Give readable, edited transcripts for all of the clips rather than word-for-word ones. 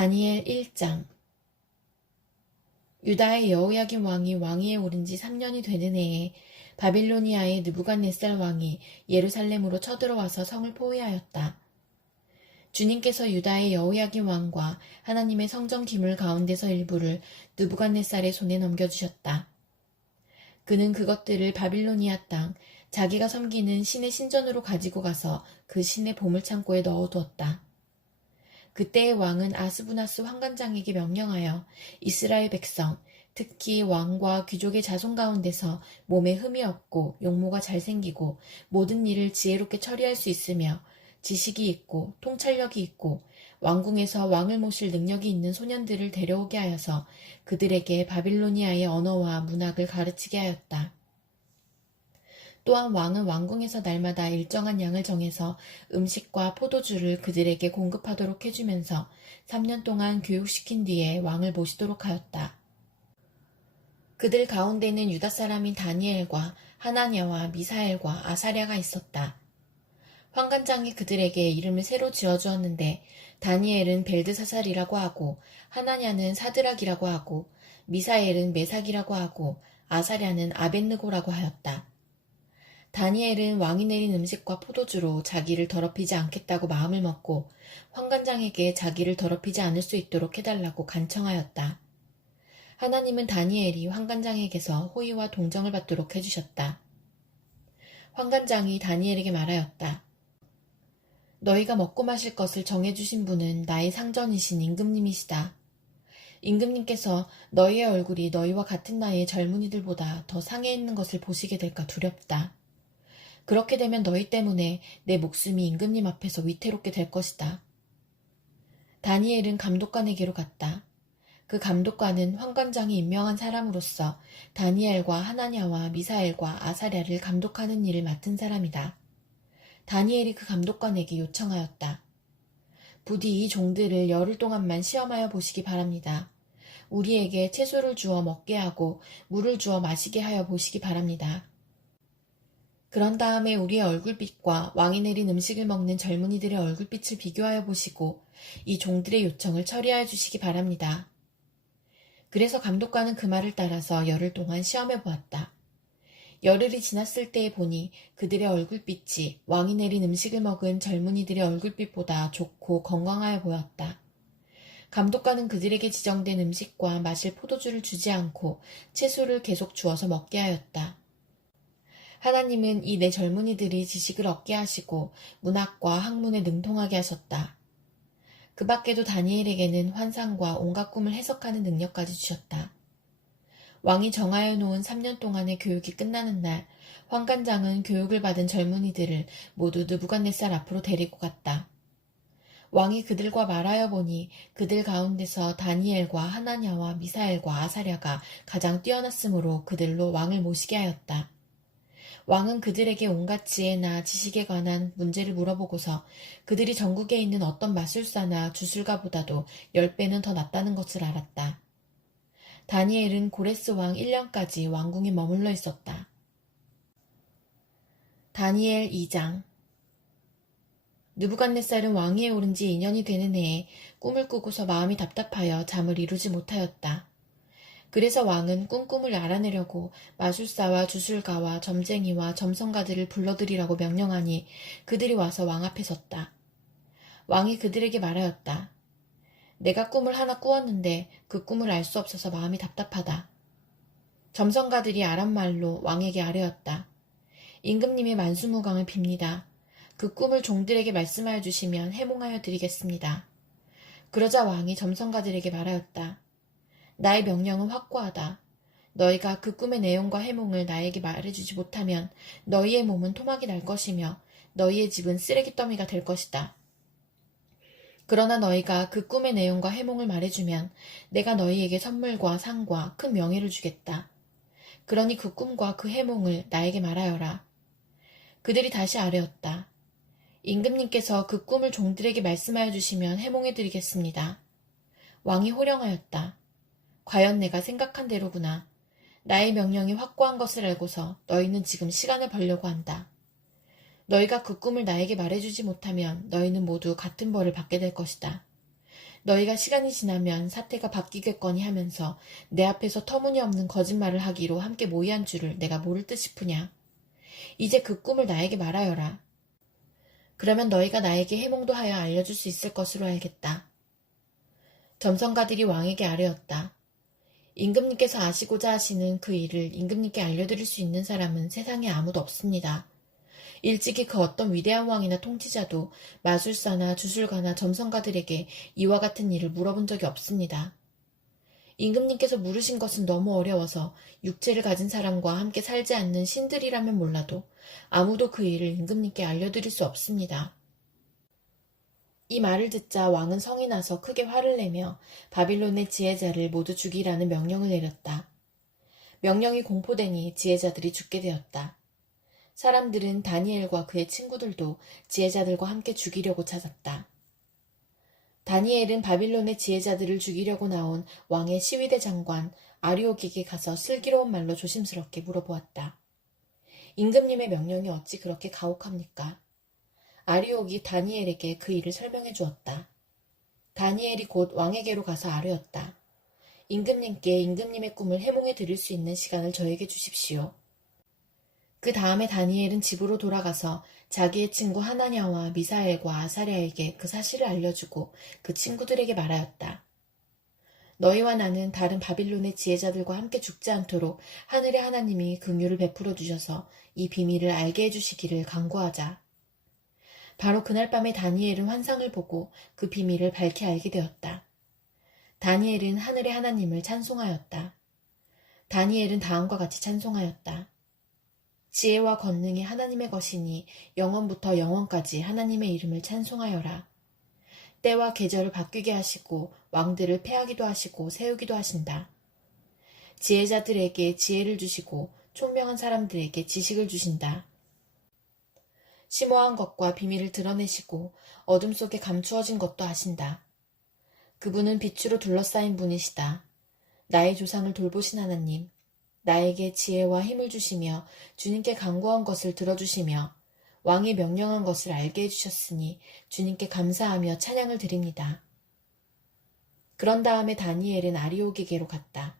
다니엘 1장. 유다의 여호야김 왕이 왕위에 오른 지 3년이 되는 해에 바빌로니아의 느부갓네살 왕이 예루살렘으로 쳐들어와서 성을 포위하였다. 주님께서 유다의 여호야김 왕과 하나님의 성전 기물 가운데서 일부를 느부갓네살의 손에 넘겨주셨다. 그는 그것들을 바빌로니아 땅 자기가 섬기는 신의 신전으로 가지고 가서 그 신의 보물창고에 넣어두었다. 그때의 왕은 아스부나스 환관장에게 명령하여 이스라엘 백성, 특히 왕과 귀족의 자손 가운데서 몸에 흠이 없고 용모가 잘생기고 모든 일을 지혜롭게 처리할 수 있으며 지식이 있고 통찰력이 있고 왕궁에서 왕을 모실 능력이 있는 소년들을 데려오게 하여서 그들에게 바빌로니아의 언어와 문학을 가르치게 하였다. 또한 왕은 왕궁에서 날마다 일정한 양을 정해서 음식과 포도주를 그들에게 공급하도록 해주면서 3년 동안 교육시킨 뒤에 왕을 모시도록 하였다. 그들 가운데는 유다 사람인 다니엘과 하나냐와 미사엘과 아사랴가 있었다. 환관장이 그들에게 이름을 새로 지어주었는데 다니엘은 벨드사살이라고 하고 하나냐는 사드락이라고 하고 미사엘은 메삭이라고 하고 아사랴는 아벳느고라고 하였다. 다니엘은 왕이 내린 음식과 포도주로 자기를 더럽히지 않겠다고 마음을 먹고 환관장에게 자기를 더럽히지 않을 수 있도록 해달라고 간청하였다. 하나님은 다니엘이 환관장에게서 호의와 동정을 받도록 해주셨다. 환관장이 다니엘에게 말하였다. 너희가 먹고 마실 것을 정해주신 분은 나의 상전이신 임금님이시다. 임금님께서 너희의 얼굴이 너희와 같은 나이의 젊은이들보다 더 상해 있는 것을 보시게 될까 두렵다. 그렇게 되면 너희 때문에 내 목숨이 임금님 앞에서 위태롭게 될 것이다. 다니엘은 감독관에게로 갔다. 그 감독관은 환관장이 임명한 사람으로서 다니엘과 하나냐와 미사엘과 아사랴를 감독하는 일을 맡은 사람이다. 다니엘이 그 감독관에게 요청하였다. 부디 이 종들을 열흘 동안만 시험하여 보시기 바랍니다. 우리에게 채소를 주어 먹게 하고 물을 주어 마시게 하여 보시기 바랍니다. 그런 다음에 우리의 얼굴빛과 왕이 내린 음식을 먹는 젊은이들의 얼굴빛을 비교하여 보시고 이 종들의 요청을 처리하여 주시기 바랍니다. 그래서 감독관은 그 말을 따라서 열흘 동안 시험해 보았다. 열흘이 지났을 때에 보니 그들의 얼굴빛이 왕이 내린 음식을 먹은 젊은이들의 얼굴빛보다 좋고 건강하여 보였다. 감독관은 그들에게 지정된 음식과 마실 포도주를 주지 않고 채소를 계속 주어서 먹게 하였다. 하나님은 이 네 젊은이들이 지식을 얻게 하시고 문학과 학문에 능통하게 하셨다. 그 밖에도 다니엘에게는 환상과 온갖 꿈을 해석하는 능력까지 주셨다. 왕이 정하여 놓은 3년 동안의 교육이 끝나는 날, 환관장은 교육을 받은 젊은이들을 모두 느부갓네살 앞으로 데리고 갔다. 왕이 그들과 말하여 보니 그들 가운데서 다니엘과 하나냐와 미사엘과 아사랴가 가장 뛰어났으므로 그들로 왕을 모시게 하였다. 왕은 그들에게 온갖 지혜나 지식에 관한 문제를 물어보고서 그들이 전국에 있는 어떤 마술사나 주술가보다도 10배는 더 낫다는 것을 알았다. 다니엘은 고레스 왕 1년까지 왕궁에 머물러 있었다. 다니엘 2장. 느부갓네살은 왕위에 오른 지 2년이 되는 해에 꿈을 꾸고서 마음이 답답하여 잠을 이루지 못하였다. 그래서 왕은 꿈을 알아내려고 마술사와 주술가와 점쟁이와 점성가들을 불러들이라고 명령하니 그들이 와서 왕 앞에 섰다. 왕이 그들에게 말하였다. 내가 꿈을 하나 꾸었는데 그 꿈을 알 수 없어서 마음이 답답하다. 점성가들이 아람말로 왕에게 아뢰었다. 임금님의 만수무강을 빕니다. 그 꿈을 종들에게 말씀하여 주시면 해몽하여 드리겠습니다. 그러자 왕이 점성가들에게 말하였다. 나의 명령은 확고하다. 너희가 그 꿈의 내용과 해몽을 나에게 말해주지 못하면 너희의 몸은 토막이 날 것이며 너희의 집은 쓰레기 더미가 될 것이다. 그러나 너희가 그 꿈의 내용과 해몽을 말해주면 내가 너희에게 선물과 상과 큰 명예를 주겠다. 그러니 그 꿈과 그 해몽을 나에게 말하여라. 그들이 다시 아뢰었다. 임금님께서 그 꿈을 종들에게 말씀하여 주시면 해몽해 드리겠습니다. 왕이 호령하였다. 과연 내가 생각한 대로구나. 나의 명령이 확고한 것을 알고서 너희는 지금 시간을 벌려고 한다. 너희가 그 꿈을 나에게 말해주지 못하면 너희는 모두 같은 벌을 받게 될 것이다. 너희가 시간이 지나면 사태가 바뀌겠거니 하면서 내 앞에서 터무니없는 거짓말을 하기로 함께 모의한 줄을 내가 모를 듯 싶으냐. 이제 그 꿈을 나에게 말하여라. 그러면 너희가 나에게 해몽도 하여 알려줄 수 있을 것으로 알겠다. 점성가들이 왕에게 아뢰었다. 임금님께서 아시고자 하시는 그 일을 임금님께 알려드릴 수 있는 사람은 세상에 아무도 없습니다. 일찍이 그 어떤 위대한 왕이나 통치자도 마술사나 주술가나 점성가들에게 이와 같은 일을 물어본 적이 없습니다. 임금님께서 물으신 것은 너무 어려워서 육체를 가진 사람과 함께 살지 않는 신들이라면 몰라도 아무도 그 일을 임금님께 알려드릴 수 없습니다. 이 말을 듣자 왕은 성이 나서 크게 화를 내며 바빌론의 지혜자를 모두 죽이라는 명령을 내렸다. 명령이 공포되니 지혜자들이 죽게 되었다. 사람들은 다니엘과 그의 친구들도 지혜자들과 함께 죽이려고 찾았다. 다니엘은 바빌론의 지혜자들을 죽이려고 나온 왕의 시위대 장관 아리옥에게 가서 슬기로운 말로 조심스럽게 물어보았다. 임금님의 명령이 어찌 그렇게 가혹합니까? 아리옥이 다니엘에게 그 일을 설명해 주었다. 다니엘이 곧 왕에게로 가서 아뢰었다. 임금님께 임금님의 꿈을 해몽해 드릴 수 있는 시간을 저에게 주십시오. 그 다음에 다니엘은 집으로 돌아가서 자기의 친구 하나냐와 미사엘과 아사랴에게 그 사실을 알려주고 그 친구들에게 말하였다. 너희와 나는 다른 바빌론의 지혜자들과 함께 죽지 않도록 하늘의 하나님이 긍휼을 베풀어 주셔서 이 비밀을 알게 해주시기를 간구하자. 바로 그날 밤에 다니엘은 환상을 보고 그 비밀을 밝히 알게 되었다. 다니엘은 하늘의 하나님을 찬송하였다. 다니엘은 다음과 같이 찬송하였다. 지혜와 권능이 하나님의 것이니 영원부터 영원까지 하나님의 이름을 찬송하여라. 때와 계절을 바뀌게 하시고 왕들을 패하기도 하시고 세우기도 하신다. 지혜자들에게 지혜를 주시고 총명한 사람들에게 지식을 주신다. 심오한 것과 비밀을 드러내시고 어둠 속에 감추어진 것도 아신다. 그분은 빛으로 둘러싸인 분이시다. 나의 조상을 돌보신 하나님, 나에게 지혜와 힘을 주시며 주님께 간구한 것을 들어주시며 왕이 명령한 것을 알게 해주셨으니 주님께 감사하며 찬양을 드립니다. 그런 다음에 다니엘은 아리옥에게로 갔다.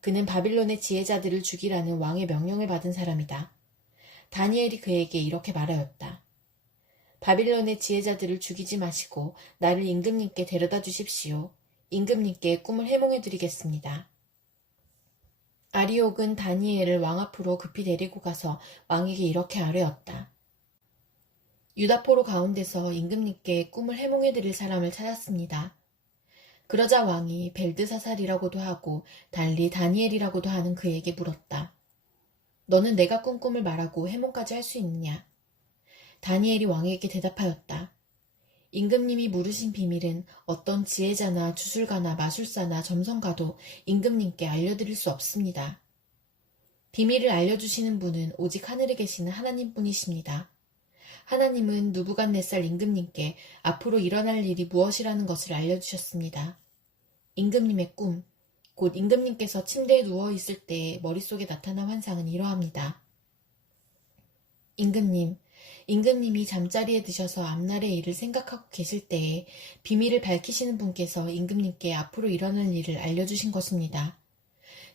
그는 바빌론의 지혜자들을 죽이라는 왕의 명령을 받은 사람이다. 다니엘이 그에게 이렇게 말하였다. 바빌론의 지혜자들을 죽이지 마시고 나를 임금님께 데려다 주십시오. 임금님께 꿈을 해몽해 드리겠습니다. 아리옥은 다니엘을 왕 앞으로 급히 데리고 가서 왕에게 이렇게 아뢰었다. 유다포로 가운데서 임금님께 꿈을 해몽해 드릴 사람을 찾았습니다. 그러자 왕이 벨드사살이라고도 하고 달리 다니엘이라고도 하는 그에게 물었다. 너는 내가 꾼 꿈을 말하고 해몽까지 할 수 있느냐? 다니엘이 왕에게 대답하였다. 임금님이 물으신 비밀은 어떤 지혜자나 주술가나 마술사나 점성가도 임금님께 알려드릴 수 없습니다. 비밀을 알려주시는 분은 오직 하늘에 계시는 하나님뿐이십니다. 하나님은 느부갓네살 임금님께 앞으로 일어날 일이 무엇이라는 것을 알려주셨습니다. 임금님의 꿈, 곧 임금님께서 침대에 누워있을 때의 머릿속에 나타난 환상은 이러합니다. 임금님이 잠자리에 드셔서 앞날의 일을 생각하고 계실 때에 비밀을 밝히시는 분께서 임금님께 앞으로 일어날 일을 알려주신 것입니다.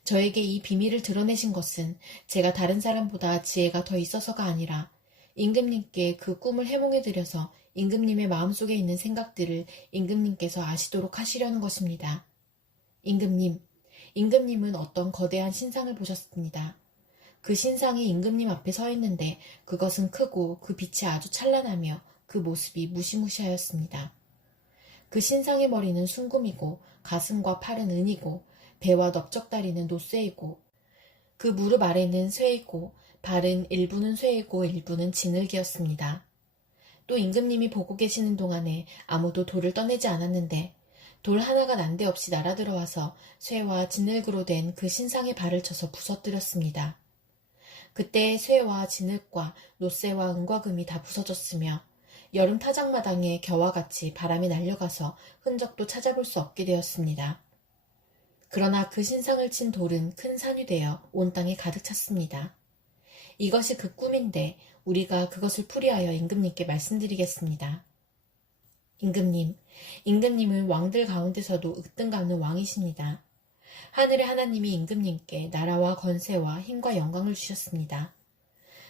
저에게 이 비밀을 드러내신 것은 제가 다른 사람보다 지혜가 더 있어서가 아니라 임금님께 그 꿈을 해몽해드려서 임금님의 마음속에 있는 생각들을 임금님께서 아시도록 하시려는 것입니다. 임금님은 어떤 거대한 신상을 보셨습니다. 그 신상이 임금님 앞에 서 있는데 그것은 크고 그 빛이 아주 찬란하며 그 모습이 무시무시하였습니다. 그 신상의 머리는 순금이고 가슴과 팔은 은이고 배와 넓적다리는 노쇠이고 그 무릎 아래는 쇠이고 발은 일부는 쇠이고 일부는 진흙이었습니다. 또 임금님이 보고 계시는 동안에 아무도 돌을 떠내지 않았는데 돌 하나가 난데없이 날아들어와서 쇠와 진흙으로 된 그 신상의 발을 쳐서 부서뜨렸습니다. 그때 쇠와 진흙과 노쇠와 은과 금이 다 부서졌으며 여름 타작마당에 겨와 같이 바람에 날려가서 흔적도 찾아볼 수 없게 되었습니다. 그러나 그 신상을 친 돌은 큰 산이 되어 온 땅에 가득 찼습니다. 이것이 그 꿈인데 우리가 그것을 풀이하여 임금님께 말씀드리겠습니다. 임금님, 임금님은 왕들 가운데서도 으뜸가는 왕이십니다. 하늘의 하나님이 임금님께 나라와 권세와 힘과 영광을 주셨습니다.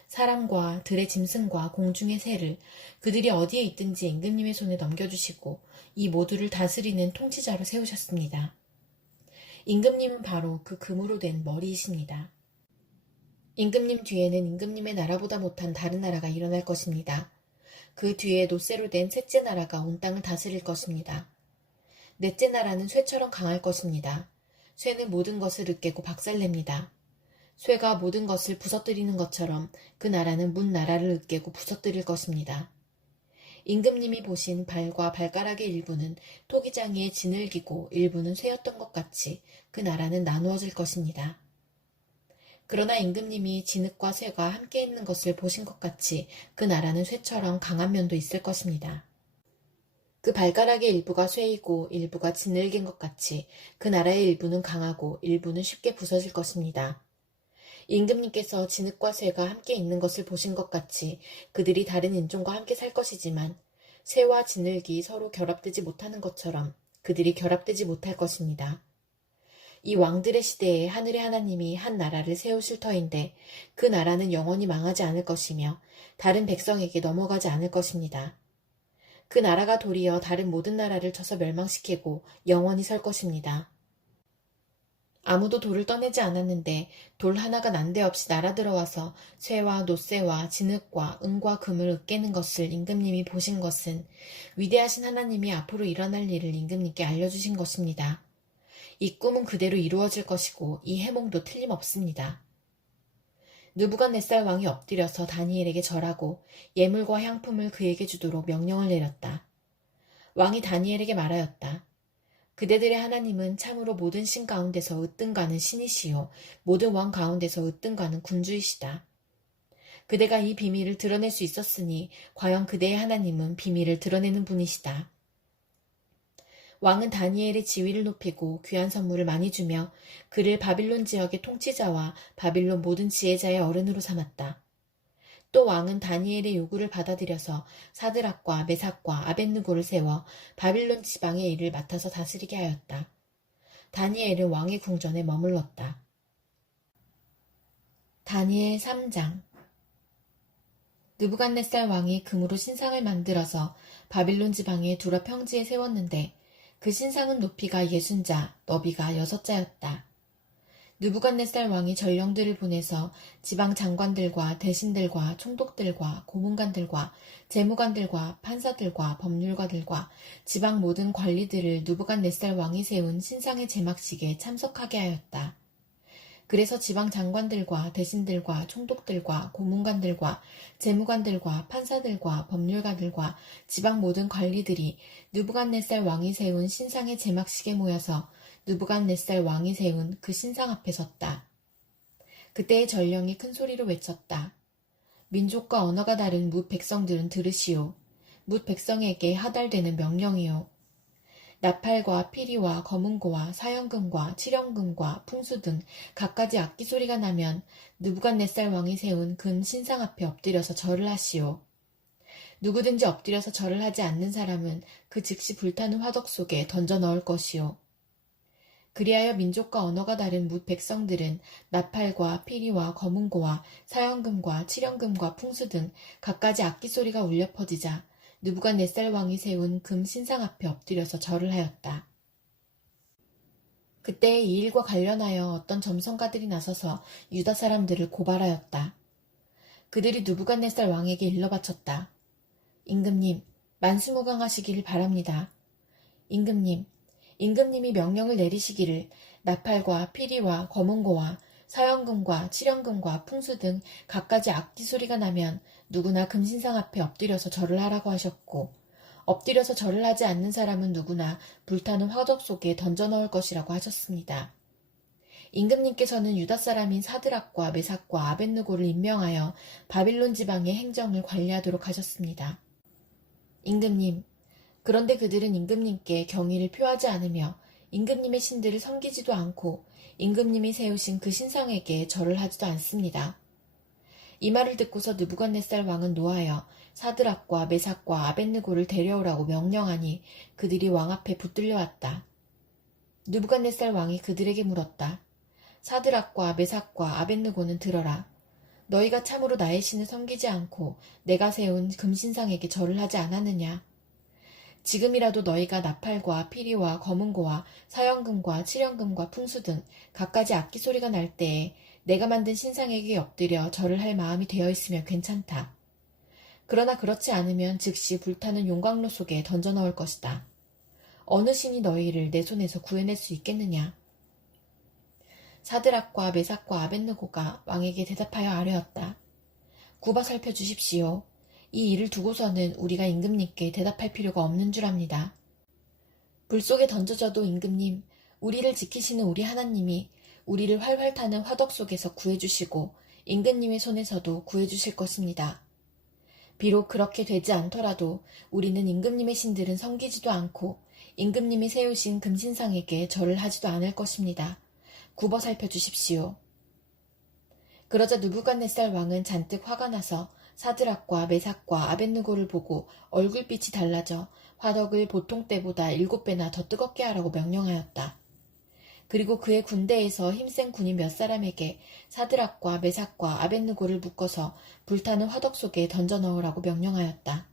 사람과 들의 짐승과 공중의 새를 그들이 어디에 있든지 임금님의 손에 넘겨주시고 이 모두를 다스리는 통치자로 세우셨습니다. 임금님은 바로 그 금으로 된 머리이십니다. 임금님 뒤에는 임금님의 나라보다 못한 다른 나라가 일어날 것입니다. 그 뒤에 노쇠로 된 셋째 나라가 온 땅을 다스릴 것입니다. 넷째 나라는 쇠처럼 강할 것입니다. 쇠는 모든 것을 으깨고 박살냅니다. 쇠가 모든 것을 부서뜨리는 것처럼 그 나라는 문 나라를 으깨고 부서뜨릴 것입니다. 임금님이 보신 발과 발가락의 일부는 토기장이에 지늘기고 일부는 쇠였던 것 같이 그 나라는 나누어질 것입니다. 그러나 임금님이 진흙과 쇠가 함께 있는 것을 보신 것 같이 그 나라는 쇠처럼 강한 면도 있을 것입니다. 그 발가락의 일부가 쇠이고 일부가 지늘긴 것 같이 그 나라의 일부는 강하고 일부는 쉽게 부서질 것입니다. 임금님께서 진흙과 쇠가 함께 있는 것을 보신 것 같이 그들이 다른 인종과 함께 살 것이지만 쇠와 진흙이 서로 결합되지 못하는 것처럼 그들이 결합되지 못할 것입니다. 이 왕들의 시대에 하늘의 하나님이 한 나라를 세우실 터인데 그 나라는 영원히 망하지 않을 것이며 다른 백성에게 넘어가지 않을 것입니다. 그 나라가 도리어 다른 모든 나라를 쳐서 멸망시키고 영원히 설 것입니다. 아무도 돌을 떠내지 않았는데 돌 하나가 난데없이 날아들어와서 쇠와 노쇠와 진흙과 은과 금을 으깨는 것을 임금님이 보신 것은 위대하신 하나님이 앞으로 일어날 일을 임금님께 알려주신 것입니다. 이 꿈은 그대로 이루어질 것이고 이 해몽도 틀림없습니다. 느부갓네살 왕이 엎드려서 다니엘에게 절하고 예물과 향품을 그에게 주도록 명령을 내렸다. 왕이 다니엘에게 말하였다. 그대들의 하나님은 참으로 모든 신 가운데서 으뜸가는 신이시요 모든 왕 가운데서 으뜸가는 군주이시다. 그대가 이 비밀을 드러낼 수 있었으니 과연 그대의 하나님은 비밀을 드러내는 분이시다. 왕은 다니엘의 지위를 높이고 귀한 선물을 많이 주며 그를 바빌론 지역의 통치자와 바빌론 모든 지혜자의 어른으로 삼았다. 또 왕은 다니엘의 요구를 받아들여서 사드락과 메삭과 아벳느고를 세워 바빌론 지방의 일을 맡아서 다스리게 하였다. 다니엘은 왕의 궁전에 머물렀다. 다니엘 3장. 느부갓네살 왕이 금으로 신상을 만들어서 바빌론 지방의 두라 평지에 세웠는데 그 신상은 높이가 60자, 너비가 6자였다. 느부갓네살 왕이 전령들을 보내서 지방 장관들과 대신들과 총독들과 고문관들과 재무관들과 판사들과 법률가들과 지방 모든 관리들을 느부갓네살 왕이 세운 신상의 제막식에 참석하게 하였다. 그래서 지방 장관들과 대신들과 총독들과 고문관들과 재무관들과 판사들과 법률가들과 지방 모든 관리들이 느부갓네살 왕이 세운 신상의 제막식에 모여서 느부갓네살 왕이 세운 그 신상 앞에 섰다. 그때의 전령이 큰 소리로 외쳤다. 민족과 언어가 다른 뭇 백성들은 들으시오. 뭇 백성에게 하달되는 명령이요. 나팔과 피리와 검은고와 사형금과 칠형금과 풍수 등 갖가지 악기 소리가 나면 느부갓네살 왕이 세운 금 신상 앞에 엎드려서 절을 하시오. 누구든지 엎드려서 절을 하지 않는 사람은 그 즉시 불타는 화덕 속에 던져 넣을 것이오. 그리하여 민족과 언어가 다른 뭇 백성들은 나팔과 피리와 검은고와 사형금과 칠형금과 풍수 등 갖가지 악기 소리가 울려 퍼지자 느부갓네살 왕이 세운 금 신상 앞에 엎드려서 절을 하였다. 그때 이 일과 관련하여 어떤 점성가들이 나서서 유다 사람들을 고발하였다. 그들이 느부갓네살 왕에게 일러 바쳤다. 임금님, 만수무강하시기를 바랍니다. 임금님, 임금님이 명령을 내리시기를 나팔과 피리와 검은고와 사형금과 칠형금과 풍수 등 갖가지 악기 소리가 나면 누구나 금신상 앞에 엎드려서 절을 하라고 하셨고 엎드려서 절을 하지 않는 사람은 누구나 불타는 화덕 속에 던져 넣을 것이라고 하셨습니다. 임금님께서는 유다 사람인 사드락과 메삭과 아벳느고를 임명하여 바빌론 지방의 행정을 관리하도록 하셨습니다. 임금님, 그런데 그들은 임금님께 경의를 표하지 않으며 임금님의 신들을 섬기지도 않고 임금님이 세우신 그 신상에게 절을 하지도 않습니다. 이 말을 듣고서 느부갓네살 왕은 노하여 사드락과 메삭과 아벳느고를 데려오라고 명령하니 그들이 왕 앞에 붙들려 왔다. 느부갓네살 왕이 그들에게 물었다. 사드락과 메삭과 아벳느고는 들어라. 너희가 참으로 나의 신을 섬기지 않고 내가 세운 금신상에게 절을 하지 않았느냐? 지금이라도 너희가 나팔과 피리와 검은고와 사형금과 칠형금과 풍수 등 갖가지 악기 소리가 날 때에 내가 만든 신상에게 엎드려 절을 할 마음이 되어 있으면 괜찮다. 그러나 그렇지 않으면 즉시 불타는 용광로 속에 던져 넣을 것이다. 어느 신이 너희를 내 손에서 구해낼 수 있겠느냐? 사드락과 메삭과 아벳느고가 왕에게 대답하여 아뢰었다. 굽어 살펴주십시오. 이 일을 두고서는 우리가 임금님께 대답할 필요가 없는 줄 압니다. 불 속에 던져져도 임금님, 우리를 지키시는 우리 하나님이 우리를 활활 타는 화덕 속에서 구해주시고 임금님의 손에서도 구해주실 것입니다. 비록 그렇게 되지 않더라도 우리는 임금님의 신들은 섬기지도 않고 임금님이 세우신 금신상에게 절을 하지도 않을 것입니다. 굽어 살펴주십시오. 그러자 느부갓네살 왕은 잔뜩 화가 나서 사드락과 메삭과 아벳느고를 보고 얼굴빛이 달라져 화덕을 보통 때보다 7배나 더 뜨겁게 하라고 명령하였다. 그리고 그의 군대에서 힘센 군인 몇 사람에게 사드락과 메삭과 아벳느고를 묶어서 불타는 화덕 속에 던져 넣으라고 명령하였다.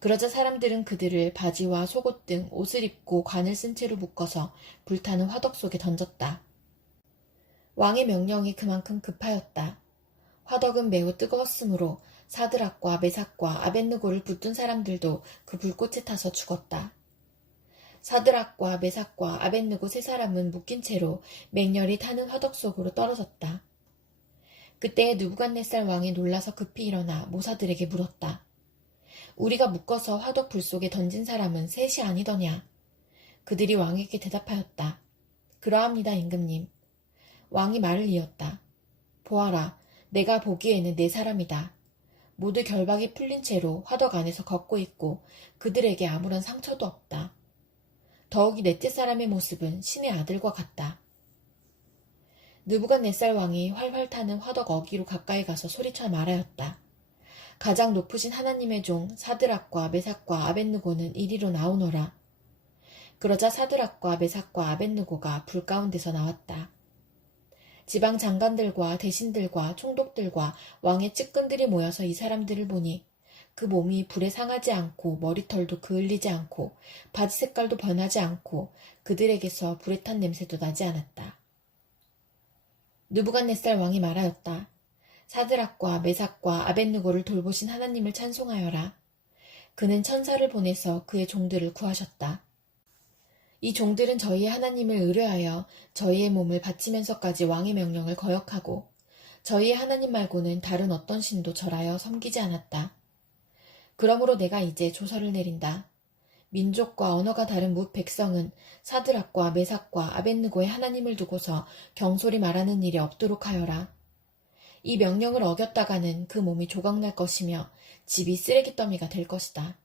그러자 사람들은 그들을 바지와 속옷 등 옷을 입고 관을 쓴 채로 묶어서 불타는 화덕 속에 던졌다. 왕의 명령이 그만큼 급하였다. 화덕은 매우 뜨거웠으므로 사드락과 메삭과 아벳느고를 붙든 사람들도 그 불꽃에 타서 죽었다. 사드락과 메삭과 아벳느고 세 사람은 묶인 채로 맹렬히 타는 화덕 속으로 떨어졌다. 그때 느부갓네살 왕이 놀라서 급히 일어나 모사들에게 물었다. 우리가 묶어서 화덕 불 속에 던진 사람은 셋이 아니더냐? 그들이 왕에게 대답하였다. 그러합니다, 임금님. 왕이 말을 이었다. 보아라, 내가 보기에는 네 사람이다. 모두 결박이 풀린 채로 화덕 안에서 걷고 있고 그들에게 아무런 상처도 없다. 더욱이 넷째 사람의 모습은 신의 아들과 같다. 느부갓네살 왕이 활활 타는 화덕 어기로 가까이 가서 소리쳐 말하였다. 가장 높으신 하나님의 종 사드락과 메삭과 아벳느고는 이리로 나오너라. 그러자 사드락과 메삭과 아벳느고가 불 가운데서 나왔다. 지방 장관들과 대신들과 총독들과 왕의 측근들이 모여서 이 사람들을 보니 그 몸이 불에 상하지 않고 머리털도 그을리지 않고 바지 색깔도 변하지 않고 그들에게서 불에 탄 냄새도 나지 않았다. 느부갓네살 왕이 말하였다. 사드락과 메삭과 아벳느고를 돌보신 하나님을 찬송하여라. 그는 천사를 보내서 그의 종들을 구하셨다. 이 종들은 저희의 하나님을 의뢰하여 저희의 몸을 바치면서까지 왕의 명령을 거역하고 저희의 하나님 말고는 다른 어떤 신도 절하여 섬기지 않았다. 그러므로 내가 이제 조서를 내린다. 민족과 언어가 다른 뭇 백성은 사드락과 메삭과 아벳느고의 하나님을 두고서 경솔히 말하는 일이 없도록 하여라. 이 명령을 어겼다가는 그 몸이 조각날 것이며 집이 쓰레기 더미가 될 것이다.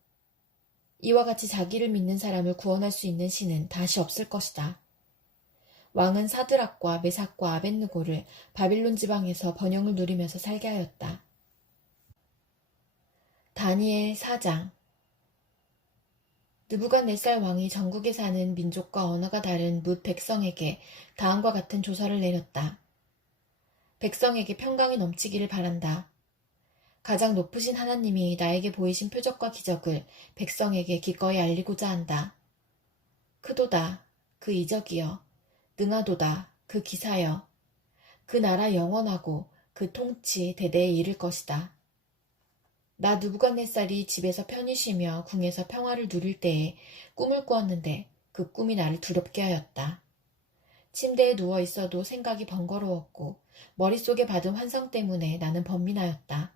이와 같이 자기를 믿는 사람을 구원할 수 있는 신은 다시 없을 것이다. 왕은 사드락과 메삭과 아벳느고를 바빌론 지방에서 번영을 누리면서 살게 하였다. 다니엘 4장. 느부갓네살 왕이 전국에 사는 민족과 언어가 다른 뭇 백성에게 다음과 같은 조서를 내렸다. 백성에게 평강이 넘치기를 바란다. 가장 높으신 하나님이 나에게 보이신 표적과 기적을 백성에게 기꺼이 알리고자 한다. 크도다 그 이적이여, 능하도다 그 기사여. 그 나라 영원하고 그 통치 대대에 이를 것이다. 나 느부갓네살이 집에서 편히 쉬며 궁에서 평화를 누릴 때에 꿈을 꾸었는데 그 꿈이 나를 두렵게 하였다. 침대에 누워 있어도 생각이 번거로웠고 머릿속에 받은 환상 때문에 나는 번민하였다.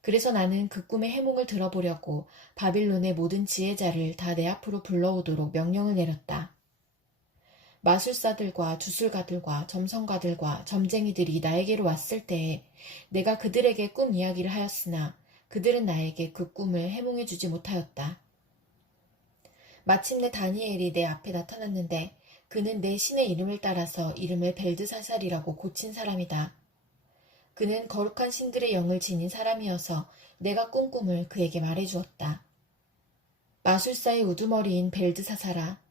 그래서 나는 그 꿈의 해몽을 들어보려고 바빌론의 모든 지혜자를 다 내 앞으로 불러오도록 명령을 내렸다. 마술사들과 주술가들과 점성가들과 점쟁이들이 나에게로 왔을 때에 내가 그들에게 꿈 이야기를 하였으나 그들은 나에게 그 꿈을 해몽해 주지 못하였다. 마침내 다니엘이 내 앞에 나타났는데 그는 내 신의 이름을 따라서 이름을 벨드사살이라고 고친 사람이다. 그는 거룩한 신들의 영을 지닌 사람이어서 내가 꾼 꿈을 그에게 말해주었다. 마술사의 우두머리인 벨드사사라,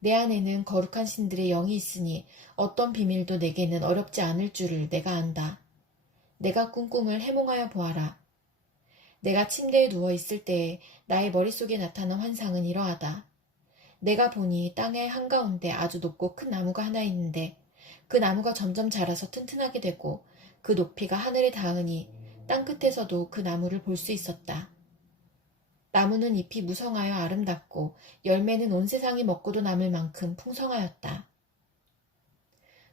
내 안에는 거룩한 신들의 영이 있으니 어떤 비밀도 내게는 어렵지 않을 줄을 내가 안다. 내가 꾼 꿈을 해몽하여 보아라. 내가 침대에 누워 있을 때에 나의 머릿속에 나타난 환상은 이러하다. 내가 보니 땅의 한가운데 아주 높고 큰 나무가 하나 있는데 그 나무가 점점 자라서 튼튼하게 되고 그 높이가 하늘에 닿으니 땅끝에서도 그 나무를 볼 수 있었다. 나무는 잎이 무성하여 아름답고 열매는 온 세상이 먹고도 남을 만큼 풍성하였다.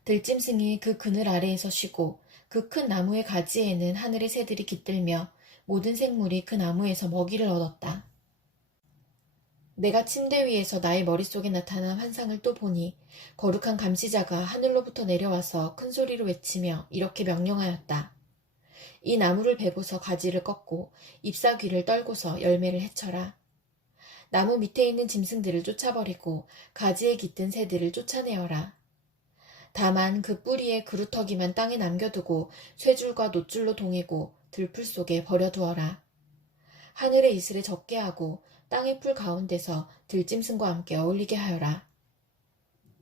들짐승이 그 그늘 아래에서 쉬고 그 큰 나무의 가지에는 하늘의 새들이 깃들며 모든 생물이 그 나무에서 먹이를 얻었다. 내가 침대 위에서 나의 머릿속에 나타난 환상을 또 보니 거룩한 감시자가 하늘로부터 내려와서 큰 소리로 외치며 이렇게 명령하였다. 이 나무를 베고서 가지를 꺾고 잎사귀를 떨고서 열매를 해쳐라. 나무 밑에 있는 짐승들을 쫓아버리고 가지에 깃든 새들을 쫓아내어라. 다만 그 뿌리에 그루터기만 땅에 남겨두고 쇠줄과 놋줄로 동이고 들풀 속에 버려두어라. 하늘의 이슬에 젖게 하고 땅의 풀 가운데서 들짐승과 함께 어울리게 하여라.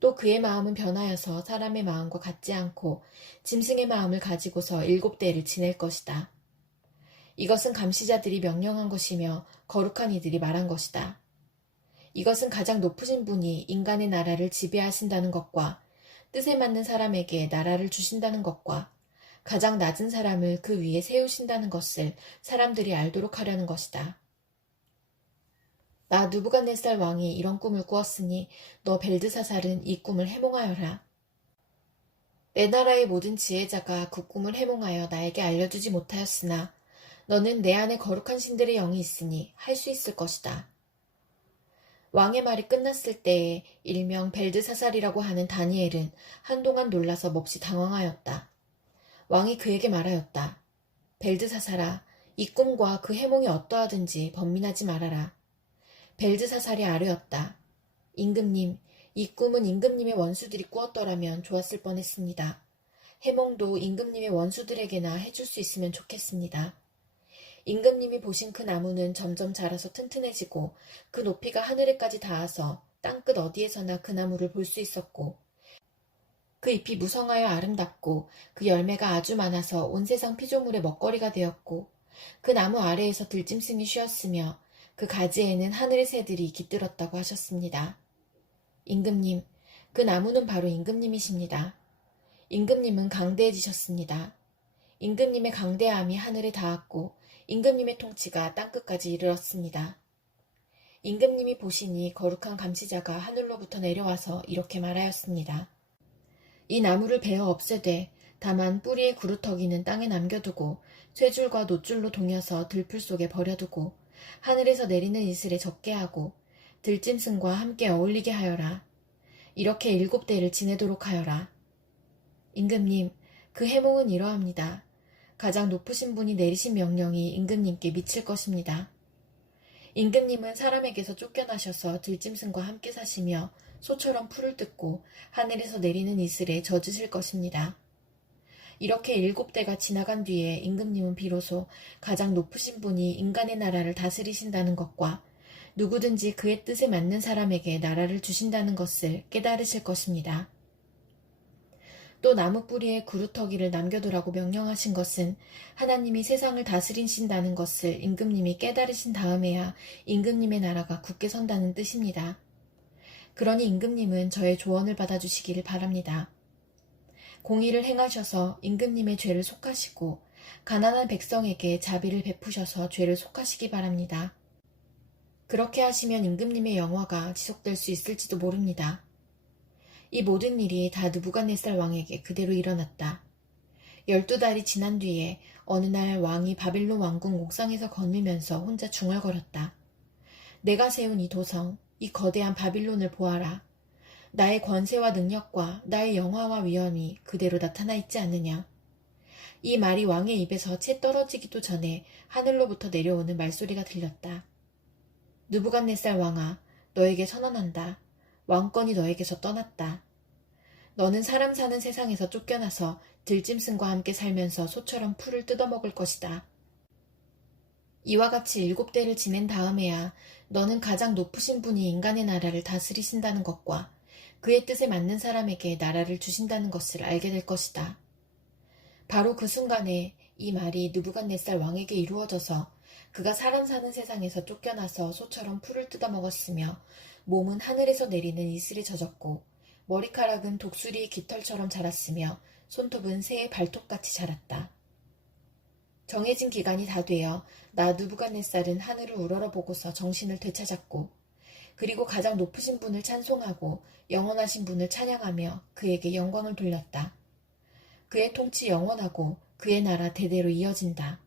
또 그의 마음은 변하여서 사람의 마음과 같지 않고 짐승의 마음을 가지고서 7대를 지낼 것이다. 이것은 감시자들이 명령한 것이며 거룩한 이들이 말한 것이다. 이것은 가장 높으신 분이 인간의 나라를 지배하신다는 것과 뜻에 맞는 사람에게 나라를 주신다는 것과 가장 낮은 사람을 그 위에 세우신다는 것을 사람들이 알도록 하려는 것이다. 나 느부갓네살 왕이 이런 꿈을 꾸었으니 너 벨드사살은 이 꿈을 해몽하여라. 내 나라의 모든 지혜자가 그 꿈을 해몽하여 나에게 알려주지 못하였으나 너는 내 안에 거룩한 신들의 영이 있으니 할 수 있을 것이다. 왕의 말이 끝났을 때에 일명 벨드사살이라고 하는 다니엘은 한동안 놀라서 몹시 당황하였다. 왕이 그에게 말하였다. 벨드사살아, 이 꿈과 그 해몽이 어떠하든지 번민하지 말아라. 벨드사살이 아뢰었다. 임금님, 이 꿈은 임금님의 원수들이 꾸었더라면 좋았을 뻔했습니다. 해몽도 임금님의 원수들에게나 해줄 수 있으면 좋겠습니다. 임금님이 보신 그 나무는 점점 자라서 튼튼해지고 그 높이가 하늘에까지 닿아서 땅끝 어디에서나 그 나무를 볼 수 있었고 그 잎이 무성하여 아름답고 그 열매가 아주 많아서 온 세상 피조물의 먹거리가 되었고 그 나무 아래에서 들짐승이 쉬었으며 그 가지에는 하늘의 새들이 깃들었다고 하셨습니다. 임금님, 그 나무는 바로 임금님이십니다. 임금님은 강대해지셨습니다. 임금님의 강대함이 하늘에 닿았고 임금님의 통치가 땅끝까지 이르렀습니다. 임금님이 보시니 거룩한 감시자가 하늘로부터 내려와서 이렇게 말하였습니다. 이 나무를 베어 없애되 다만 뿌리의 구루터기는 땅에 남겨두고 쇠줄과 놋줄로 동여서 들풀 속에 버려두고 하늘에서 내리는 이슬에 젖게 하고 들짐승과 함께 어울리게 하여라. 이렇게 7대를 지내도록 하여라. 임금님, 그 해몽은 이러합니다. 가장 높으신 분이 내리신 명령이 임금님께 미칠 것입니다. 임금님은 사람에게서 쫓겨나셔서 들짐승과 함께 사시며 소처럼 풀을 뜯고 하늘에서 내리는 이슬에 젖으실 것입니다. 이렇게 7대가 지나간 뒤에 임금님은 비로소 가장 높으신 분이 인간의 나라를 다스리신다는 것과 누구든지 그의 뜻에 맞는 사람에게 나라를 주신다는 것을 깨달으실 것입니다. 또 나무 뿌리에 구루터기를 남겨두라고 명령하신 것은 하나님이 세상을 다스리신다는 것을 임금님이 깨달으신 다음에야 임금님의 나라가 굳게 선다는 뜻입니다. 그러니 임금님은 저의 조언을 받아주시기를 바랍니다. 공의를 행하셔서 임금님의 죄를 속하시고 가난한 백성에게 자비를 베푸셔서 죄를 속하시기 바랍니다. 그렇게 하시면 임금님의 영화가 지속될 수 있을지도 모릅니다. 이 모든 일이 다 느부갓네살 왕에게 그대로 일어났다. 12달이 지난 뒤에 어느 날 왕이 바빌론 왕궁 옥상에서 걸으면서 혼자 중얼거렸다. 내가 세운 이 도성, 이 거대한 바빌론을 보아라. 나의 권세와 능력과 나의 영화와 위엄이 그대로 나타나 있지 않느냐. 이 말이 왕의 입에서 채 떨어지기도 전에 하늘로부터 내려오는 말소리가 들렸다. 느부갓네살 왕아, 너에게 선언한다. 왕권이 너에게서 떠났다. 너는 사람 사는 세상에서 쫓겨나서 들짐승과 함께 살면서 소처럼 풀을 뜯어먹을 것이다. 이와 같이 7대를 지낸 다음에야 너는 가장 높으신 분이 인간의 나라를 다스리신다는 것과 그의 뜻에 맞는 사람에게 나라를 주신다는 것을 알게 될 것이다. 바로 그 순간에 이 말이 느부갓네살 왕에게 이루어져서 그가 사람 사는 세상에서 쫓겨나서 소처럼 풀을 뜯어먹었으며 몸은 하늘에서 내리는 이슬에 젖었고 머리카락은 독수리의 깃털처럼 자랐으며 손톱은 새의 발톱같이 자랐다. 정해진 기간이 다 되어 나 느부갓네살은 하늘을 우러러보고서 정신을 되찾았고 그리고 가장 높으신 분을 찬송하고 영원하신 분을 찬양하며 그에게 영광을 돌렸다. 그의 통치 영원하고 그의 나라 대대로 이어진다.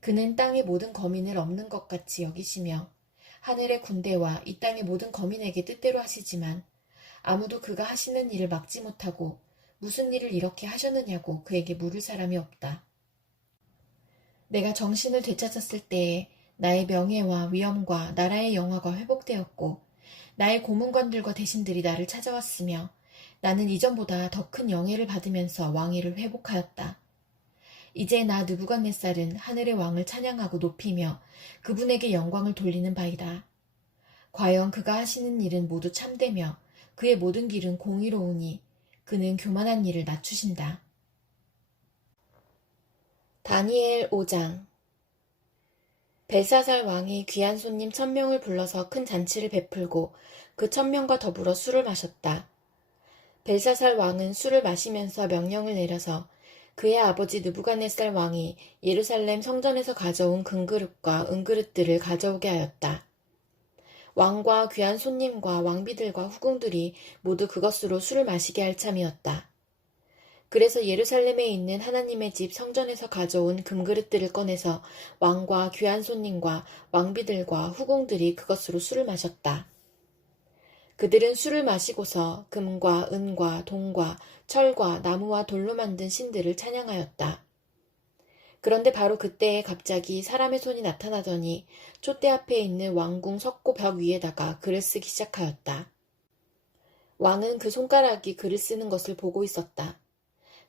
그는 땅의 모든 거민을 없는 것 같이 여기시며 하늘의 군대와 이 땅의 모든 거민에게 뜻대로 하시지만 아무도 그가 하시는 일을 막지 못하고 무슨 일을 이렇게 하셨느냐고 그에게 물을 사람이 없다. 내가 정신을 되찾았을 때에 나의 명예와 위엄과 나라의 영화가 회복되었고 나의 고문관들과 대신들이 나를 찾아왔으며 나는 이전보다 더 큰 영예를 받으면서 왕위를 회복하였다. 이제 나 느부갓네살은 하늘의 왕을 찬양하고 높이며 그분에게 영광을 돌리는 바이다. 과연 그가 하시는 일은 모두 참되며 그의 모든 길은 공의로우니 그는 교만한 일을 낮추신다. 다니엘 5장. 벨사살 왕이 귀한 손님 1000명을 불러서 큰 잔치를 베풀고 그 1000명과 더불어 술을 마셨다. 벨사살 왕은 술을 마시면서 명령을 내려서 그의 아버지 느부갓네살 왕이 예루살렘 성전에서 가져온 금그릇과 은그릇들을 가져오게 하였다. 왕과 귀한 손님과 왕비들과 후궁들이 모두 그것으로 술을 마시게 할 참이었다. 그래서 예루살렘에 있는 하나님의 집 성전에서 가져온 금그릇들을 꺼내서 왕과 귀한 손님과 왕비들과 후궁들이 그것으로 술을 마셨다. 그들은 술을 마시고서 금과 은과 동과 철과 나무와 돌로 만든 신들을 찬양하였다. 그런데 바로 그때에 갑자기 사람의 손이 나타나더니 촛대 앞에 있는 왕궁 석고 벽 위에다가 글을 쓰기 시작하였다. 왕은 그 손가락이 글을 쓰는 것을 보고 있었다.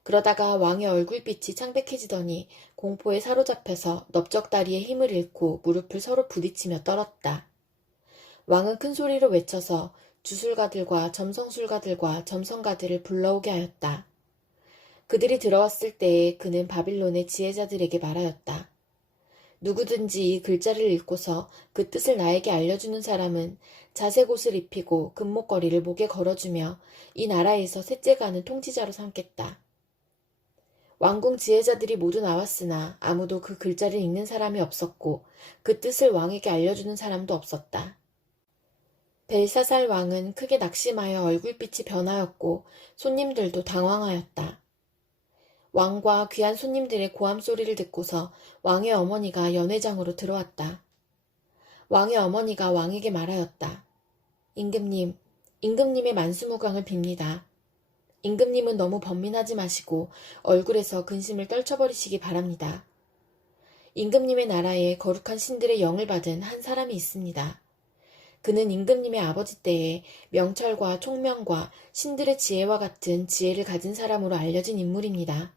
그러다가 왕의 얼굴빛이 창백해지더니 공포에 사로잡혀서 넓적다리에 힘을 잃고 무릎을 서로 부딪히며 떨었다. 왕은 큰 소리로 외쳐서 주술가들과 점성술가들과 점성가들을 불러오게 하였다. 그들이 들어왔을 때에 그는 바빌론의 지혜자들에게 말하였다. 누구든지 이 글자를 읽고서 그 뜻을 나에게 알려주는 사람은 자색 옷을 입히고 금목걸이를 목에 걸어주며 이 나라에서 셋째 가는 통치자로 삼겠다. 왕궁 지혜자들이 모두 나왔으나 아무도 그 글자를 읽는 사람이 없었고 그 뜻을 왕에게 알려주는 사람도 없었다. 벨사살 왕은 크게 낙심하여 얼굴빛이 변하였고 손님들도 당황하였다. 왕과 귀한 손님들의 고함 소리를 듣고서 왕의 어머니가 연회장으로 들어왔다. 왕의 어머니가 왕에게 말하였다. 임금님, 임금님의 만수무강을 빕니다. 임금님은 너무 번민하지 마시고 얼굴에서 근심을 떨쳐버리시기 바랍니다. 임금님의 나라에 거룩한 신들의 영을 받은 한 사람이 있습니다. 그는 임금님의 아버지 때에 명철과 총명과 신들의 지혜와 같은 지혜를 가진 사람으로 알려진 인물입니다.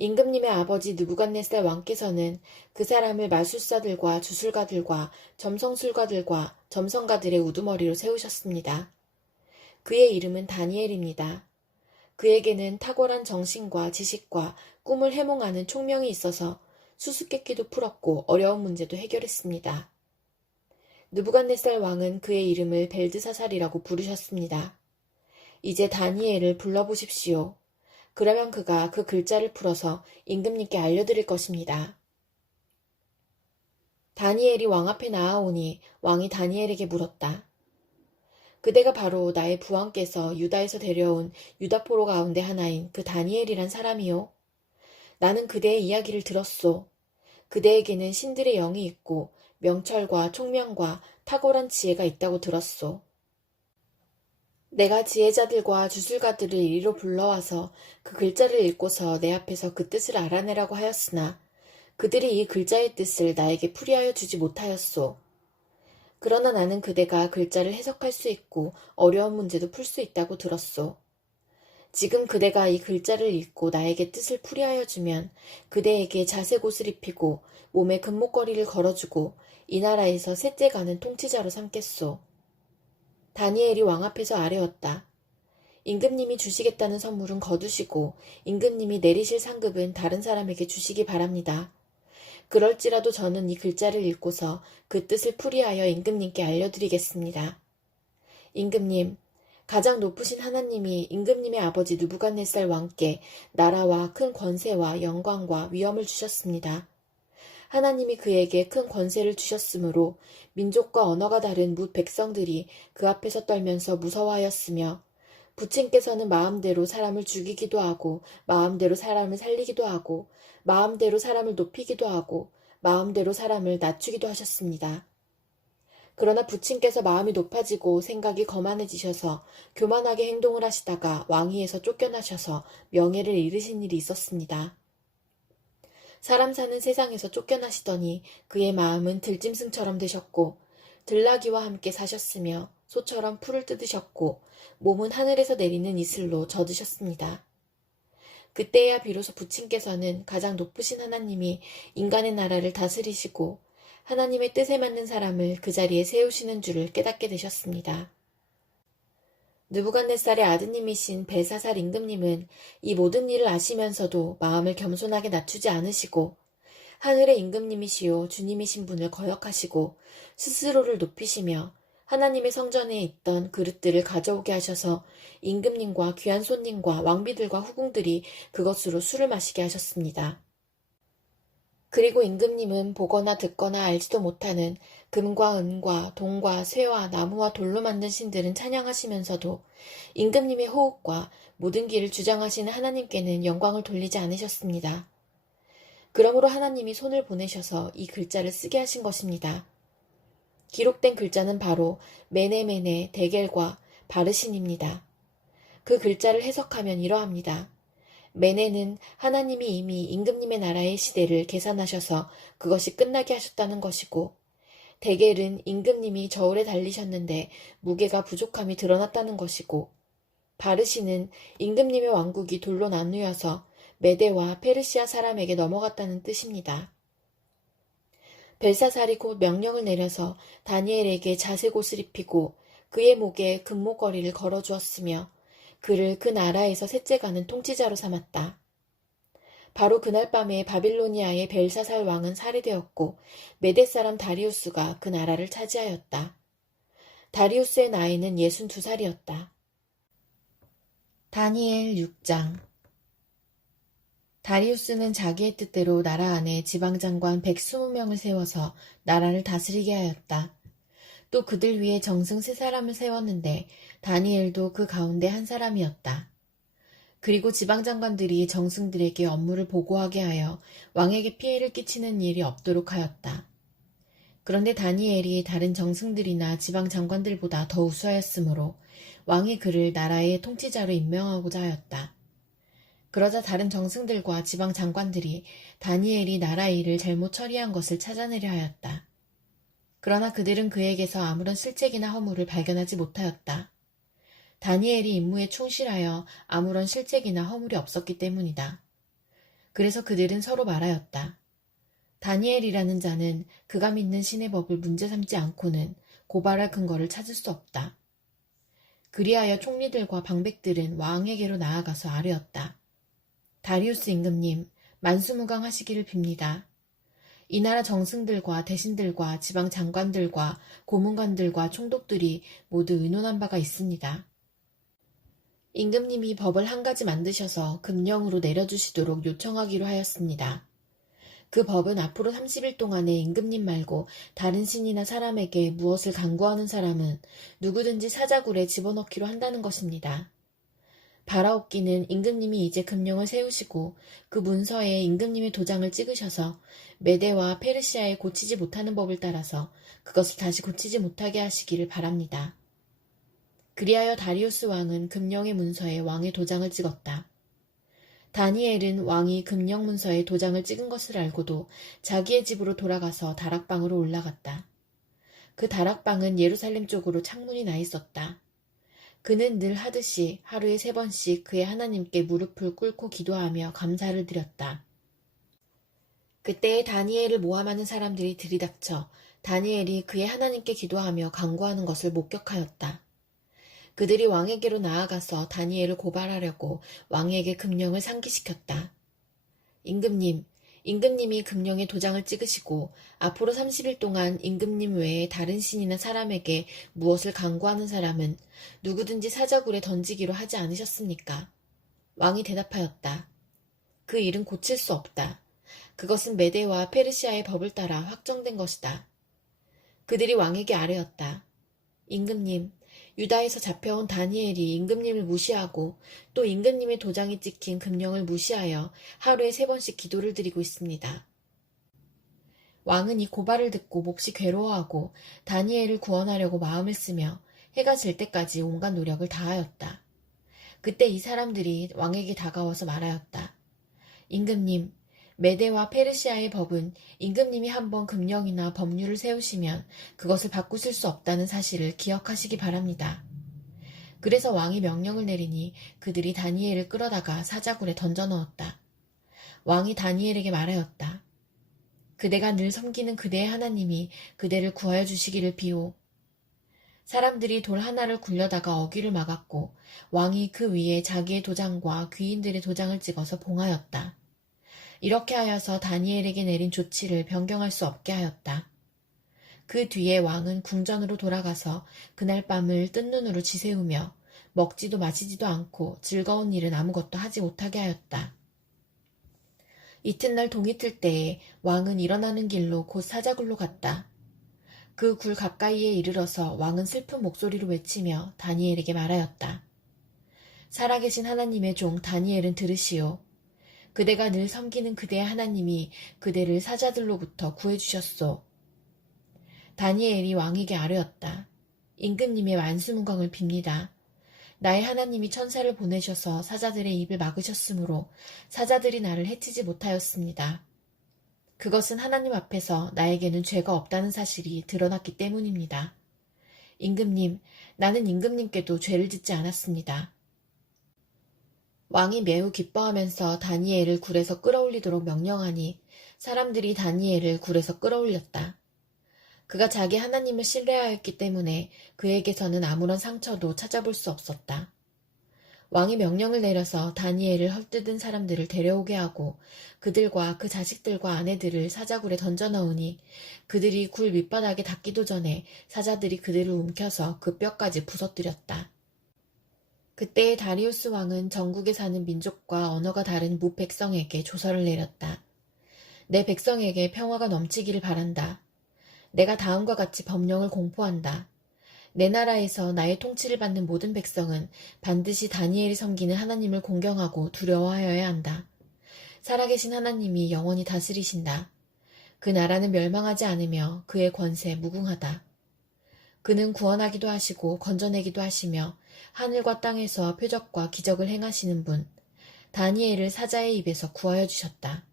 임금님의 아버지 느부갓네살 왕께서는 그 사람을 마술사들과 주술가들과 점성술가들과 점성가들의 우두머리로 세우셨습니다. 그의 이름은 다니엘입니다. 그에게는 탁월한 정신과 지식과 꿈을 해몽하는 총명이 있어서 수수께끼도 풀었고 어려운 문제도 해결했습니다. 느부갓네살 왕은 그의 이름을 벨드사살이라고 부르셨습니다. 이제 다니엘을 불러보십시오. 그러면 그가 그 글자를 풀어서 임금님께 알려드릴 것입니다. 다니엘이 왕 앞에 나아오니 왕이 다니엘에게 물었다. 그대가 바로 나의 부왕께서 유다에서 데려온 유다포로 가운데 하나인 그 다니엘이란 사람이요. 나는 그대의 이야기를 들었소. 그대에게는 신들의 영이 있고 명철과 총명과 탁월한 지혜가 있다고 들었소. 내가 지혜자들과 주술가들을 이리로 불러와서 그 글자를 읽고서 내 앞에서 그 뜻을 알아내라고 하였으나 그들이 이 글자의 뜻을 나에게 풀이하여 주지 못하였소. 그러나 나는 그대가 글자를 해석할 수 있고 어려운 문제도 풀 수 있다고 들었소. 지금 그대가 이 글자를 읽고 나에게 뜻을 풀이하여 주면 그대에게 자색 옷을 입히고 몸에 금목걸이를 걸어주고 이 나라에서 셋째 가는 통치자로 삼겠소. 다니엘이 왕 앞에서 아뢰었다. 임금님이 주시겠다는 선물은 거두시고 임금님이 내리실 상급은 다른 사람에게 주시기 바랍니다. 그럴지라도 저는 이 글자를 읽고서 그 뜻을 풀이하여 임금님께 알려드리겠습니다. 임금님, 가장 높으신 하나님이 임금님의 아버지 느부갓네살 왕께 나라와 큰 권세와 영광과 위엄을 주셨습니다. 하나님이 그에게 큰 권세를 주셨으므로 민족과 언어가 다른 뭇 백성들이 그 앞에서 떨면서 무서워하였으며 부친께서는 마음대로 사람을 죽이기도 하고 마음대로 사람을 살리기도 하고 마음대로 사람을 높이기도 하고 마음대로 사람을 낮추기도 하셨습니다. 그러나 부친께서 마음이 높아지고 생각이 거만해지셔서 교만하게 행동을 하시다가 왕위에서 쫓겨나셔서 명예를 잃으신 일이 있었습니다. 사람 사는 세상에서 쫓겨나시더니 그의 마음은 들짐승처럼 되셨고 들나귀와 함께 사셨으며 소처럼 풀을 뜯으셨고 몸은 하늘에서 내리는 이슬로 젖으셨습니다. 그때야 비로소 부친께서는 가장 높으신 하나님이 인간의 나라를 다스리시고 하나님의 뜻에 맞는 사람을 그 자리에 세우시는 줄을 깨닫게 되셨습니다. 느부갓네살의 아드님이신 벨사살 임금님은 이 모든 일을 아시면서도 마음을 겸손하게 낮추지 않으시고 하늘의 임금님이시요 주님이신 분을 거역하시고 스스로를 높이시며 하나님의 성전에 있던 그릇들을 가져오게 하셔서 임금님과 귀한 손님과 왕비들과 후궁들이 그것으로 술을 마시게 하셨습니다. 그리고 임금님은 보거나 듣거나 알지도 못하는 금과 은과 동과 쇠와 나무와 돌로 만든 신들은 찬양하시면서도 임금님의 호흡과 모든 길을 주장하시는 하나님께는 영광을 돌리지 않으셨습니다. 그러므로 하나님이 손을 보내셔서 이 글자를 쓰게 하신 것입니다. 기록된 글자는 바로 메네메네 데겔과 바르신입니다. 그 글자를 해석하면 이러합니다. 메네는 하나님이 이미 임금님의 나라의 시대를 계산하셔서 그것이 끝나게 하셨다는 것이고 데겔은 임금님이 저울에 달리셨는데 무게가 부족함이 드러났다는 것이고 바르신은 임금님의 왕국이 둘로 나누어서 메데와 페르시아 사람에게 넘어갔다는 뜻입니다. 벨사살이 곧 명령을 내려서 다니엘에게 자색 옷을 입히고 그의 목에 금목걸이를 걸어주었으며 그를 그 나라에서 셋째 가는 통치자로 삼았다. 바로 그날 밤에 바빌로니아의 벨사살 왕은 살해되었고 메대 사람 다리우스가 그 나라를 차지하였다. 다리우스의 나이는 62살이었다. 다니엘 6장. 다리우스는 자기의 뜻대로 나라 안에 지방장관 120명을 세워서 나라를 다스리게 하였다. 또 그들 위에 정승 3사람을 세웠는데 다니엘도 그 가운데 한 사람이었다. 그리고 지방장관들이 정승들에게 업무를 보고하게 하여 왕에게 피해를 끼치는 일이 없도록 하였다. 그런데 다니엘이 다른 정승들이나 지방장관들보다 더 우수하였으므로 왕이 그를 나라의 통치자로 임명하고자 하였다. 그러자 다른 정승들과 지방장관들이 다니엘이 나라 일을 잘못 처리한 것을 찾아내려 하였다. 그러나 그들은 그에게서 아무런 실책이나 허물을 발견하지 못하였다. 다니엘이 임무에 충실하여 아무런 실책이나 허물이 없었기 때문이다. 그래서 그들은 서로 말하였다. 다니엘이라는 자는 그가 믿는 신의 법을 문제 삼지 않고는 고발할 근거를 찾을 수 없다. 그리하여 총리들과 방백들은 왕에게로 나아가서 아뢰었다. 다리우스 임금님, 만수무강하시기를 빕니다. 이 나라 정승들과 대신들과 지방장관들과 고문관들과 총독들이 모두 의논한 바가 있습니다. 임금님이 법을 한 가지 만드셔서 금령으로 내려주시도록 요청하기로 하였습니다. 그 법은 앞으로 30일 동안에 임금님 말고 다른 신이나 사람에게 무엇을 강구하는 사람은 누구든지 사자굴에 집어넣기로 한다는 것입니다. 바라옵기는 임금님이 이제 금령을 세우시고 그 문서에 임금님의 도장을 찍으셔서 메대와 페르시아에 고치지 못하는 법을 따라서 그것을 다시 고치지 못하게 하시기를 바랍니다. 그리하여 다리우스 왕은 금령의 문서에 왕의 도장을 찍었다. 다니엘은 왕이 금령 문서에 도장을 찍은 것을 알고도 자기의 집으로 돌아가서 다락방으로 올라갔다. 그 다락방은 예루살렘 쪽으로 창문이 나 있었다. 그는 늘 하듯이 하루에 3번씩 그의 하나님께 무릎을 꿇고 기도하며 감사를 드렸다. 그때에 다니엘을 모함하는 사람들이 들이닥쳐 다니엘이 그의 하나님께 기도하며 간구하는 것을 목격하였다. 그들이 왕에게로 나아가서 다니엘을 고발하려고 왕에게 금령을 상기시켰다. 임금님이 금령에 도장을 찍으시고 앞으로 30일 동안 임금님 외에 다른 신이나 사람에게 무엇을 간구하는 사람은 누구든지 사자굴에 던지기로 하지 않으셨습니까? 왕이 대답하였다. 그 일은 고칠 수 없다. 그것은 메대와 페르시아의 법을 따라 확정된 것이다. 그들이 왕에게 아뢰었다. 임금님, 유다에서 잡혀온 다니엘이 임금님을 무시하고 또 임금님의 도장이 찍힌 금령을 무시하여 하루에 3번씩 기도를 드리고 있습니다. 왕은 이 고발을 듣고 몹시 괴로워하고 다니엘을 구원하려고 마음을 쓰며 해가 질 때까지 온갖 노력을 다하였다. 그때 이 사람들이 왕에게 다가와서 말하였다. 임금님, 메대와 페르시아의 법은 임금님이 한번 금령이나 법률을 세우시면 그것을 바꾸실 수 없다는 사실을 기억하시기 바랍니다. 그래서 왕이 명령을 내리니 그들이 다니엘을 끌어다가 사자굴에 던져 넣었다. 왕이 다니엘에게 말하였다. 그대가 늘 섬기는 그대의 하나님이 그대를 구하여 주시기를 비오. 사람들이 돌 하나를 굴려다가 어귀를 막았고 왕이 그 위에 자기의 도장과 귀인들의 도장을 찍어서 봉하였다. 이렇게 하여서 다니엘에게 내린 조치를 변경할 수 없게 하였다. 그 뒤에 왕은 궁전으로 돌아가서 그날 밤을 뜬 눈으로 지새우며 먹지도 마시지도 않고 즐거운 일은 아무것도 하지 못하게 하였다. 이튿날 동이 틀 때에 왕은 일어나는 길로 곧 사자굴로 갔다. 그 굴 가까이에 이르러서 왕은 슬픈 목소리로 외치며 다니엘에게 말하였다. 살아계신 하나님의 종 다니엘은 들으시오. 그대가 늘 섬기는 그대의 하나님이 그대를 사자들로부터 구해주셨소. 다니엘이 왕에게 아뢰었다. 임금님의 만수문광을 빕니다. 나의 하나님이 천사를 보내셔서 사자들의 입을 막으셨으므로 사자들이 나를 해치지 못하였습니다. 그것은 하나님 앞에서 나에게는 죄가 없다는 사실이 드러났기 때문입니다. 임금님, 나는 임금님께도 죄를 짓지 않았습니다. 왕이 매우 기뻐하면서 다니엘을 굴에서 끌어올리도록 명령하니 사람들이 다니엘을 굴에서 끌어올렸다. 그가 자기 하나님을 신뢰하였기 때문에 그에게서는 아무런 상처도 찾아볼 수 없었다. 왕이 명령을 내려서 다니엘을 헐뜯은 사람들을 데려오게 하고 그들과 그 자식들과 아내들을 사자굴에 던져 넣으니 그들이 굴 밑바닥에 닿기도 전에 사자들이 그들을 움켜서 그 뼈까지 부서뜨렸다. 그때의 다리우스 왕은 전국에 사는 민족과 언어가 다른 무백성에게 조서를 내렸다. 내 백성에게 평화가 넘치기를 바란다. 내가 다음과 같이 법령을 공포한다. 내 나라에서 나의 통치를 받는 모든 백성은 반드시 다니엘이 섬기는 하나님을 공경하고 두려워하여야 한다. 살아계신 하나님이 영원히 다스리신다. 그 나라는 멸망하지 않으며 그의 권세 무궁하다. 그는 구원하기도 하시고 건져내기도 하시며 하늘과 땅에서 표적과 기적을 행하시는 분, 다니엘을 사자의 입에서 구하여 주셨다.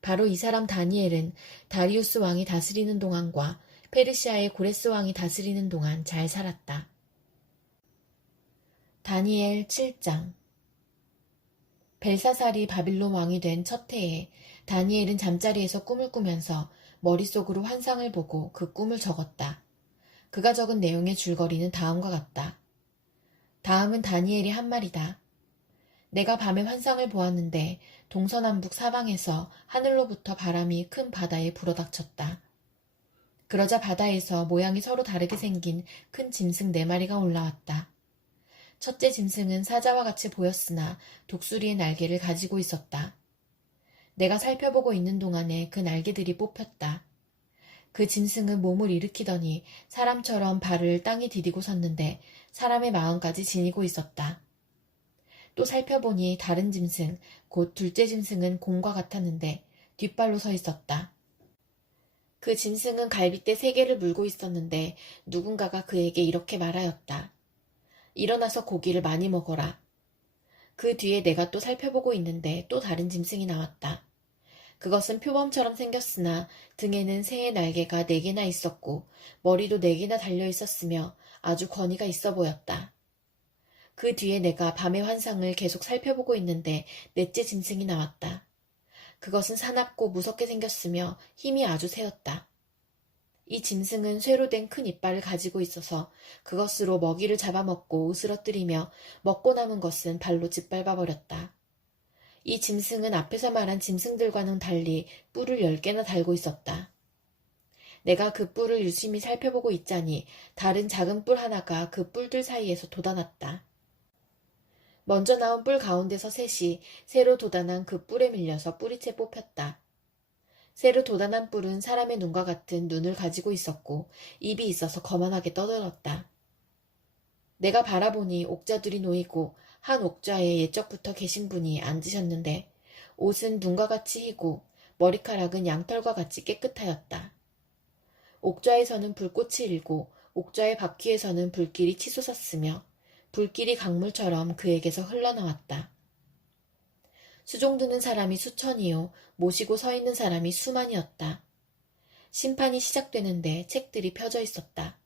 바로 이 사람 다니엘은 다리우스 왕이 다스리는 동안과 페르시아의 고레스 왕이 다스리는 동안 잘 살았다. 다니엘 7장. 벨사살이 바빌론 왕이 된 첫 해에 다니엘은 잠자리에서 꿈을 꾸면서 머릿속으로 환상을 보고 그 꿈을 적었다. 그가 적은 내용의 줄거리는 다음과 같다. 다음은 다니엘이 한 말이다. 내가 밤에 환상을 보았는데 동서남북 사방에서 하늘로부터 바람이 큰 바다에 불어닥쳤다. 그러자 바다에서 모양이 서로 다르게 생긴 큰 짐승 4마리가 올라왔다. 첫째 짐승은 사자와 같이 보였으나 독수리의 날개를 가지고 있었다. 내가 살펴보고 있는 동안에 그 날개들이 뽑혔다. 그 짐승은 몸을 일으키더니 사람처럼 발을 땅에 디디고 섰는데 사람의 마음까지 지니고 있었다. 또 살펴보니 다른 짐승, 곧 둘째 짐승은 곰과 같았는데 뒷발로 서 있었다. 그 짐승은 갈빗대 3개를 물고 있었는데 누군가가 그에게 이렇게 말하였다. 일어나서 고기를 많이 먹어라. 그 뒤에 내가 또 살펴보고 있는데 또 다른 짐승이 나왔다. 그것은 표범처럼 생겼으나 등에는 새의 날개가 4개나 있었고 머리도 4개나 달려 있었으며 아주 권위가 있어 보였다. 그 뒤에 내가 밤의 환상을 계속 살펴보고 있는데 넷째 짐승이 나왔다. 그것은 사납고 무섭게 생겼으며 힘이 아주 세었다. 이 짐승은 쇠로 된 큰 이빨을 가지고 있어서 그것으로 먹이를 잡아먹고 으스러뜨리며 먹고 남은 것은 발로 짓밟아 버렸다. 이 짐승은 앞에서 말한 짐승들과는 달리 뿔을 10개나 달고 있었다. 내가 그 뿔을 유심히 살펴보고 있자니 다른 작은 뿔 하나가 그 뿔들 사이에서 돋아났다. 먼저 나온 뿔 가운데서 셋이 새로 돋아난 그 뿔에 밀려서 뿌리채 뽑혔다. 새로 돋아난 뿔은 사람의 눈과 같은 눈을 가지고 있었고 입이 있어서 거만하게 떠들었다. 내가 바라보니 옥자들이 놓이고 한 옥좌에 옛적부터 계신 분이 앉으셨는데 옷은 눈과 같이 희고 머리카락은 양털과 같이 깨끗하였다. 옥좌에서는 불꽃이 일고 옥좌의 바퀴에서는 불길이 치솟았으며 불길이 강물처럼 그에게서 흘러나왔다. 수종드는 사람이 수천이요 모시고 서 있는 사람이 수만이었다. 심판이 시작되는데 책들이 펴져 있었다.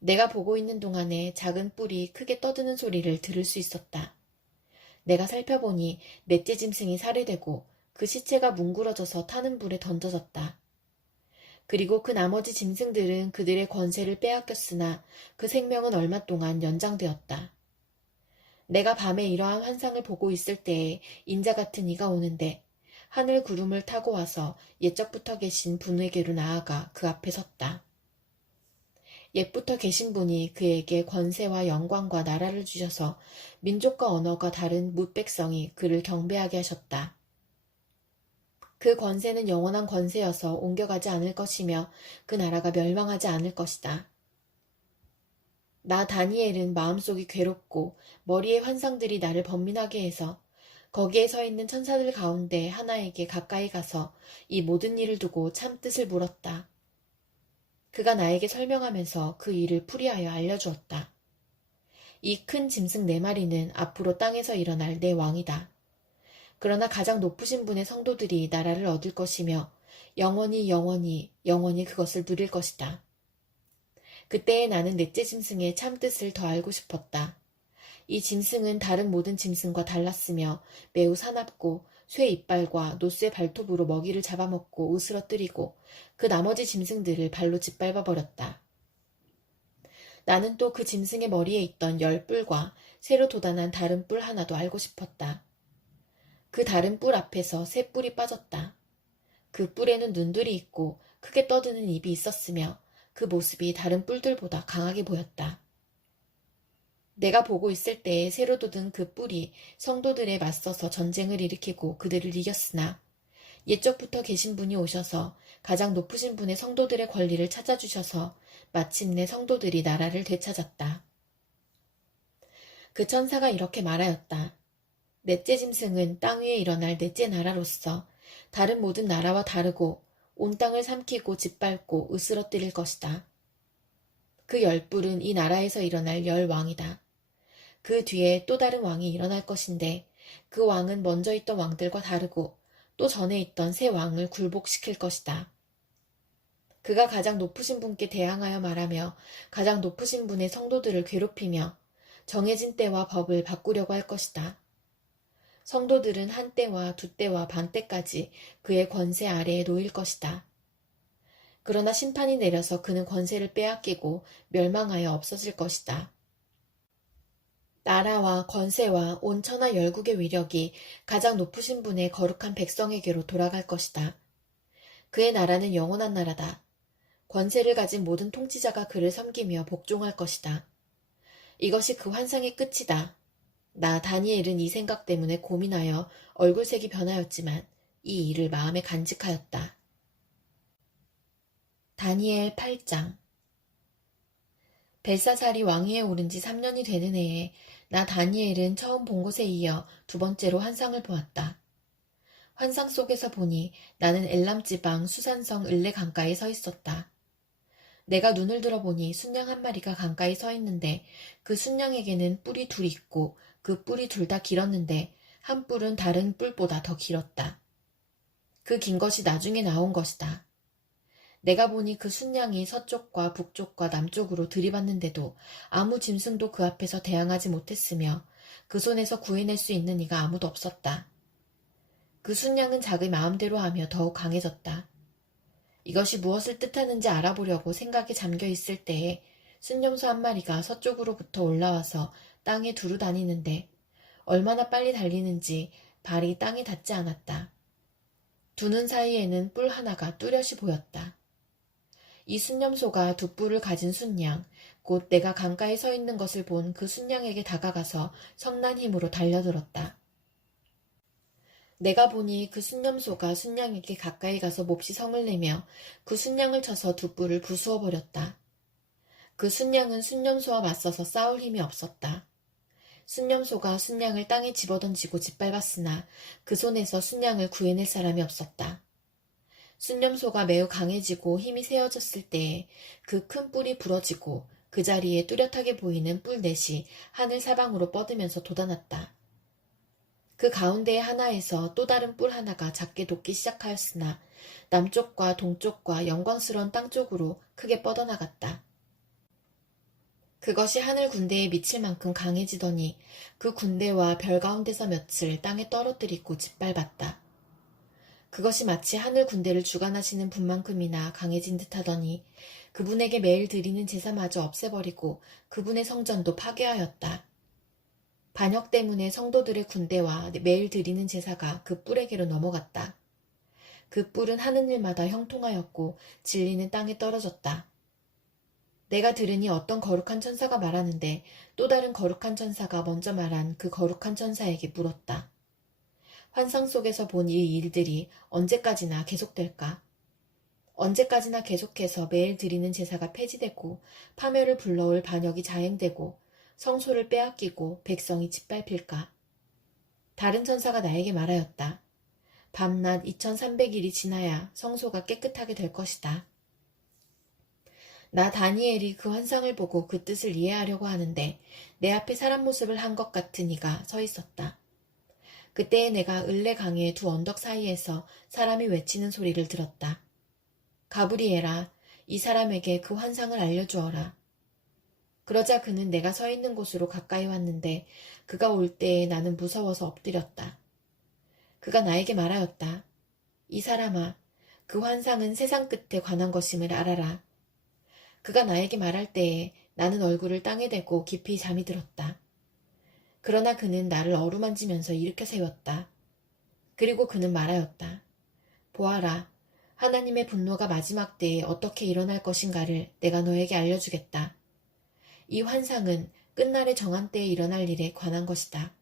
내가 보고 있는 동안에 작은 뿔이 크게 떠드는 소리를 들을 수 있었다. 내가 살펴보니 넷째 짐승이 살해되고 그 시체가 뭉그러져서 타는 불에 던져졌다. 그리고 그 나머지 짐승들은 그들의 권세를 빼앗겼으나 그 생명은 얼마 동안 연장되었다. 내가 밤에 이러한 환상을 보고 있을 때에 인자 같은 이가 오는데 하늘 구름을 타고 와서 옛적부터 계신 분에게로 나아가 그 앞에 섰다. 옛부터 계신 분이 그에게 권세와 영광과 나라를 주셔서 민족과 언어가 다른 뭇백성이 그를 경배하게 하셨다. 그 권세는 영원한 권세여서 옮겨가지 않을 것이며 그 나라가 멸망하지 않을 것이다. 나 다니엘은 마음속이 괴롭고 머리의 환상들이 나를 번민하게 해서 거기에 서 있는 천사들 가운데 하나에게 가까이 가서 이 모든 일을 두고 참 뜻을 물었다. 그가 나에게 설명하면서 그 일을 풀이하여 알려주었다. 이 큰 짐승 4마리는 앞으로 땅에서 일어날 내 왕이다. 그러나 가장 높으신 분의 성도들이 나라를 얻을 것이며 영원히 영원히 영원히 그것을 누릴 것이다. 그때에 나는 넷째 짐승의 참뜻을 더 알고 싶었다. 이 짐승은 다른 모든 짐승과 달랐으며 매우 사납고 쇠 이빨과 노쇠 발톱으로 먹이를 잡아먹고 으스러뜨리고 그 나머지 짐승들을 발로 짓밟아 버렸다. 나는 또 그 짐승의 머리에 있던 10뿔과 새로 돋아난 다른 뿔 하나도 알고 싶었다. 그 다른 뿔 앞에서 새 뿔이 빠졌다. 그 뿔에는 눈들이 있고 크게 떠드는 입이 있었으며 그 모습이 다른 뿔들보다 강하게 보였다. 내가 보고 있을 때에 새로 돋은 그 뿔이 성도들에 맞서서 전쟁을 일으키고 그들을 이겼으나 옛적부터 계신 분이 오셔서 가장 높으신 분의 성도들의 권리를 찾아주셔서 마침내 성도들이 나라를 되찾았다. 그 천사가 이렇게 말하였다. 넷째 짐승은 땅 위에 일어날 넷째 나라로서 다른 모든 나라와 다르고 온 땅을 삼키고 짓밟고 으스러뜨릴 것이다. 그 10뿔은 이 나라에서 일어날 10왕이다. 그 뒤에 또 다른 왕이 일어날 것인데 그 왕은 먼저 있던 왕들과 다르고 또 전에 있던 새 왕을 굴복시킬 것이다. 그가 가장 높으신 분께 대항하여 말하며 가장 높으신 분의 성도들을 괴롭히며 정해진 때와 법을 바꾸려고 할 것이다. 성도들은 한 때와 두 때와 반 때까지 그의 권세 아래에 놓일 것이다. 그러나 심판이 내려서 그는 권세를 빼앗기고 멸망하여 없어질 것이다. 나라와 권세와 온 천하 열국의 위력이 가장 높으신 분의 거룩한 백성에게로 돌아갈 것이다. 그의 나라는 영원한 나라다. 권세를 가진 모든 통치자가 그를 섬기며 복종할 것이다. 이것이 그 환상의 끝이다. 나 다니엘은 이 생각 때문에 고민하여 얼굴색이 변하였지만 이 일을 마음에 간직하였다. 다니엘 8장. 벨사살이 왕위에 오른 지 3년이 되는 해에 나 다니엘은 처음 본 것에 이어 두 번째로 환상을 보았다. 환상 속에서 보니 나는 엘람 지방 수산성 을레 강가에 서 있었다. 내가 눈을 들어보니 순양 한 마리가 강가에 서 있는데 그 순양에게는 뿔이 둘 있고 그 뿔이 둘 다 길었는데 한 뿔은 다른 뿔보다 더 길었다. 그 긴 것이 나중에 나온 것이다. 내가 보니 그 순양이 서쪽과 북쪽과 남쪽으로 들이받는데도 아무 짐승도 그 앞에서 대항하지 못했으며 그 손에서 구해낼 수 있는 이가 아무도 없었다. 그 순양은 자기 마음대로 하며 더욱 강해졌다. 이것이 무엇을 뜻하는지 알아보려고 생각에 잠겨 있을 때에 순념소 한 마리가 서쪽으로부터 올라와서 땅에 두루 다니는데 얼마나 빨리 달리는지 발이 땅에 닿지 않았다. 두 눈 사이에는 뿔 하나가 뚜렷이 보였다. 이 순념소가 두 뿔을 가진 순양, 곧 내가 강가에 서 있는 것을 본 그 순양에게 다가가서 성난 힘으로 달려들었다. 내가 보니 그 순념소가 순양에게 가까이 가서 몹시 성을 내며 그 순양을 쳐서 두 뿔을 부수어 버렸다. 그 순양은 순념소와 맞서서 싸울 힘이 없었다. 순념소가 순양을 땅에 집어던지고 짓밟았으나 그 손에서 순양을 구해낼 사람이 없었다. 순념소가 매우 강해지고 힘이 세어졌을 때에 그 큰 뿔이 부러지고 그 자리에 뚜렷하게 보이는 뿔 넷이 하늘 사방으로 뻗으면서 돋아났다. 그 가운데의 하나에서 또 다른 뿔 하나가 작게 돋기 시작하였으나 남쪽과 동쪽과 영광스러운 땅 쪽으로 크게 뻗어나갔다. 그것이 하늘 군대에 미칠 만큼 강해지더니 그 군대와 별 가운데서 몇을 땅에 떨어뜨리고 짓밟았다. 그것이 마치 하늘 군대를 주관하시는 분만큼이나 강해진 듯하더니 그분에게 매일 드리는 제사마저 없애버리고 그분의 성전도 파괴하였다. 반역 때문에 성도들의 군대와 매일 드리는 제사가 그 뿔에게로 넘어갔다. 그 뿔은 하는 일마다 형통하였고 진리는 땅에 떨어졌다. 내가 들으니 어떤 거룩한 천사가 말하는데 또 다른 거룩한 천사가 먼저 말한 그 거룩한 천사에게 물었다. 환상 속에서 본 이 일들이 언제까지나 계속될까? 언제까지나 계속해서 매일 드리는 제사가 폐지되고 파멸을 불러올 반역이 자행되고 성소를 빼앗기고 백성이 짓밟힐까? 다른 천사가 나에게 말하였다. 밤낮 2300일이 지나야 성소가 깨끗하게 될 것이다. 나 다니엘이 그 환상을 보고 그 뜻을 이해하려고 하는데 내 앞에 사람 모습을 한 것 같은 이가 서 있었다. 그때에 내가 을레 강의 두 언덕 사이에서 사람이 외치는 소리를 들었다. 가브리엘아, 이 사람에게 그 환상을 알려주어라. 그러자 그는 내가 서 있는 곳으로 가까이 왔는데 그가 올 때에 나는 무서워서 엎드렸다. 그가 나에게 말하였다. 이 사람아, 그 환상은 세상 끝에 관한 것임을 알아라. 그가 나에게 말할 때에 나는 얼굴을 땅에 대고 깊이 잠이 들었다. 그러나 그는 나를 어루만지면서 일으켜 세웠다. 그리고 그는 말하였다. 보아라, 하나님의 분노가 마지막 때에 어떻게 일어날 것인가를 내가 너에게 알려주겠다. 이 환상은 끝날의 정한 때에 일어날 일에 관한 것이다.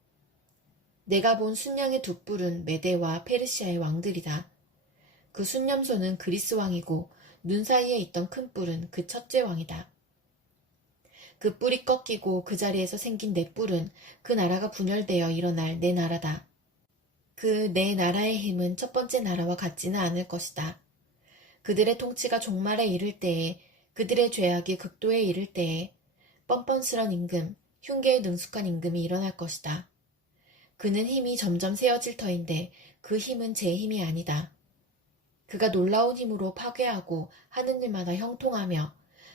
내가 본 순양의 두 뿔은 메대와 페르시아의 왕들이다. 그 순념소는 그리스 왕이고 눈 사이에 있던 큰 뿔은 그 첫째 왕이다. 그 뿔이 꺾이고 그 자리에서 생긴 내 뿔은 그 나라가 분열되어 일어날 내 나라다. 그 내 나라의 힘은 첫 번째 나라와 같지는 않을 것이다. 그들의 통치가 종말에 이를 때에 그들의 죄악이 극도에 이를 때에 뻔뻔스런 임금, 흉계에 능숙한 임금이 일어날 것이다. 그는 힘이 점점 세어질 터인데 그 힘은 제 힘이 아니다. 그가 놀라운 힘으로 파괴하고 하는 일마다 형통하며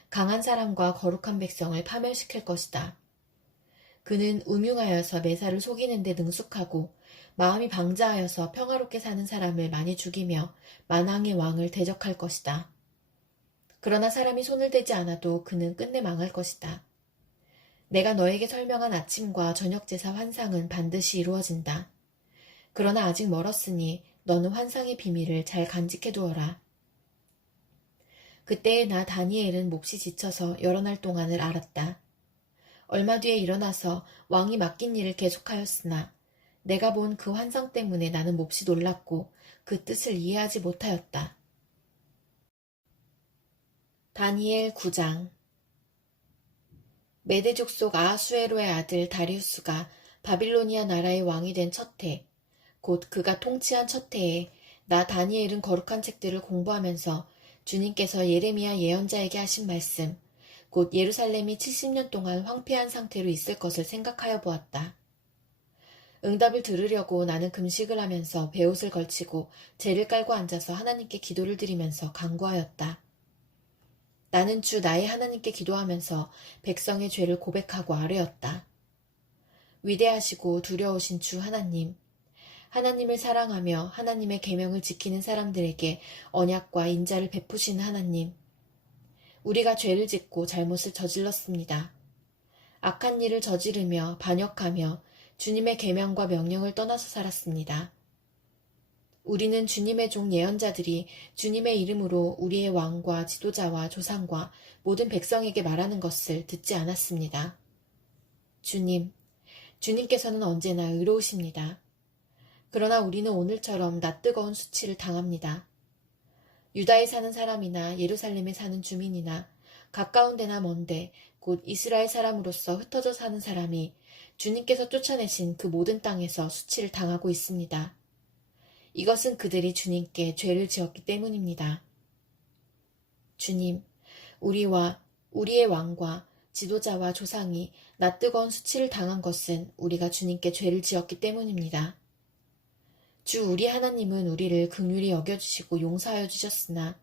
강한 사람과 거룩한 백성을 파멸시킬 것이다. 그는 음흉하여서 매사를 속이는 데 능숙하고 마음이 방자하여서 평화롭게 사는 사람을 많이 죽이며 만왕의 왕을 대적할 것이다. 그러나 사람이 손을 대지 않아도 그는 끝내 망할 것이다. 내가 너에게 설명한 아침과 저녁 제사 환상은 반드시 이루어진다. 그러나 아직 멀었으니 너는 환상의 비밀을 잘 간직해 두어라. 그때에 나 다니엘은 몹시 지쳐서 여러 날 동안을 앓았다. 얼마 뒤에 일어나서 왕이 맡긴 일을 계속하였으나 내가 본 그 환상 때문에 나는 몹시 놀랐고 그 뜻을 이해하지 못하였다. 다니엘 9장. 메대 족속 아하수에로의 아들 다리우스가 바빌로니아 나라의 왕이 된 첫 해, 곧 그가 통치한 첫 해에 나 다니엘은 거룩한 책들을 공부하면서 주님께서 예레미야 예언자에게 하신 말씀, 곧 예루살렘이 70년 동안 황폐한 상태로 있을 것을 생각하여 보았다. 응답을 들으려고 나는 금식을 하면서 베옷을 걸치고 재를 깔고 앉아서 하나님께 기도를 드리면서 간구하였다. 나는 주 나의 하나님께 기도하면서 백성의 죄를 고백하고 아뢰었다. 위대하시고 두려우신 주 하나님, 하나님을 사랑하며 하나님의 계명을 지키는 사람들에게 언약과 인자를 베푸시는 하나님, 우리가 죄를 짓고 잘못을 저질렀습니다. 악한 일을 저지르며 반역하며 주님의 계명과 명령을 떠나서 살았습니다. 우리는 주님의 종 예언자들이 주님의 이름으로 우리의 왕과 지도자와 조상과 모든 백성에게 말하는 것을 듣지 않았습니다. 주님께서는 언제나 의로우십니다. 그러나 우리는 오늘처럼 낯뜨거운 수치를 당합니다. 유다에 사는 사람이나 예루살렘에 사는 주민이나 가까운 데나 먼데 곧 이스라엘 사람으로서 흩어져 사는 사람이 주님께서 쫓아내신 그 모든 땅에서 수치를 당하고 있습니다. 이것은 그들이 주님께 죄를 지었기 때문입니다. 주님, 우리와 우리의 왕과 지도자와 조상이 낯뜨거운 수치를 당한 것은 우리가 주님께 죄를 지었기 때문입니다. 주 우리 하나님은 우리를 긍휼히 여겨주시고 용서하여 주셨으나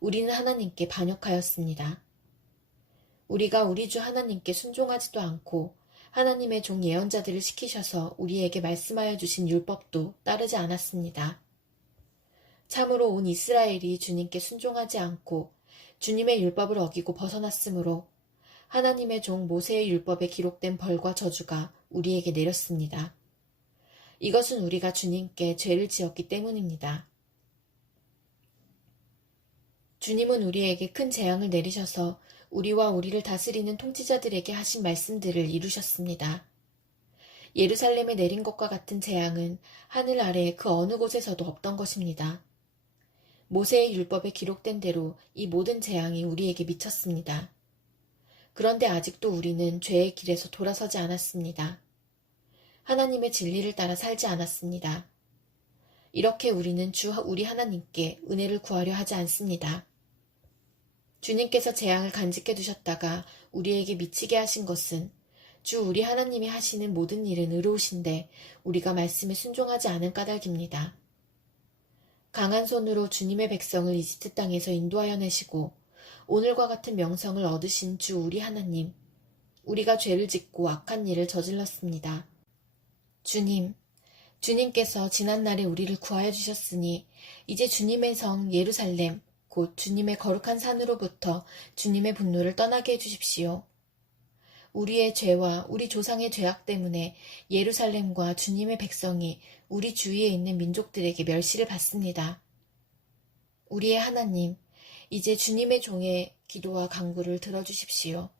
우리는 하나님께 반역하였습니다. 우리가 우리 주 하나님께 순종하지도 않고 하나님의 종 예언자들을 시키셔서 우리에게 말씀하여 주신 율법도 따르지 않았습니다. 참으로 온 이스라엘이 주님께 순종하지 않고 주님의 율법을 어기고 벗어났으므로 하나님의 종 모세의 율법에 기록된 벌과 저주가 우리에게 내렸습니다. 이것은 우리가 주님께 죄를 지었기 때문입니다. 주님은 우리에게 큰 재앙을 내리셔서 우리와 우리를 다스리는 통치자들에게 하신 말씀들을 이루셨습니다. 예루살렘에 내린 것과 같은 재앙은 하늘 아래 그 어느 곳에서도 없던 것입니다. 모세의 율법에 기록된 대로 이 모든 재앙이 우리에게 미쳤습니다. 그런데 아직도 우리는 죄의 길에서 돌아서지 않았습니다. 하나님의 진리를 따라 살지 않았습니다. 이렇게 우리는 우리 하나님께 은혜를 구하려 하지 않습니다. 주님께서 재앙을 간직해 두셨다가 우리에게 미치게 하신 것은 주 우리 하나님이 하시는 모든 일은 의로우신데 우리가 말씀에 순종하지 않은 까닭입니다. 강한 손으로 주님의 백성을 이집트 땅에서 인도하여 내시고 오늘과 같은 명성을 얻으신 주 우리 하나님, 우리가 죄를 짓고 악한 일을 저질렀습니다. 주님께서 지난날에 우리를 구하여 주셨으니 이제 주님의 성 예루살렘, 곧 주님의 거룩한 산으로부터 주님의 분노를 떠나게 해주십시오. 우리의 죄와 우리 조상의 죄악 때문에 예루살렘과 주님의 백성이 우리 주위에 있는 민족들에게 멸시를 받습니다. 우리의 하나님, 이제 주님의 종의 기도와 간구를 들어주십시오.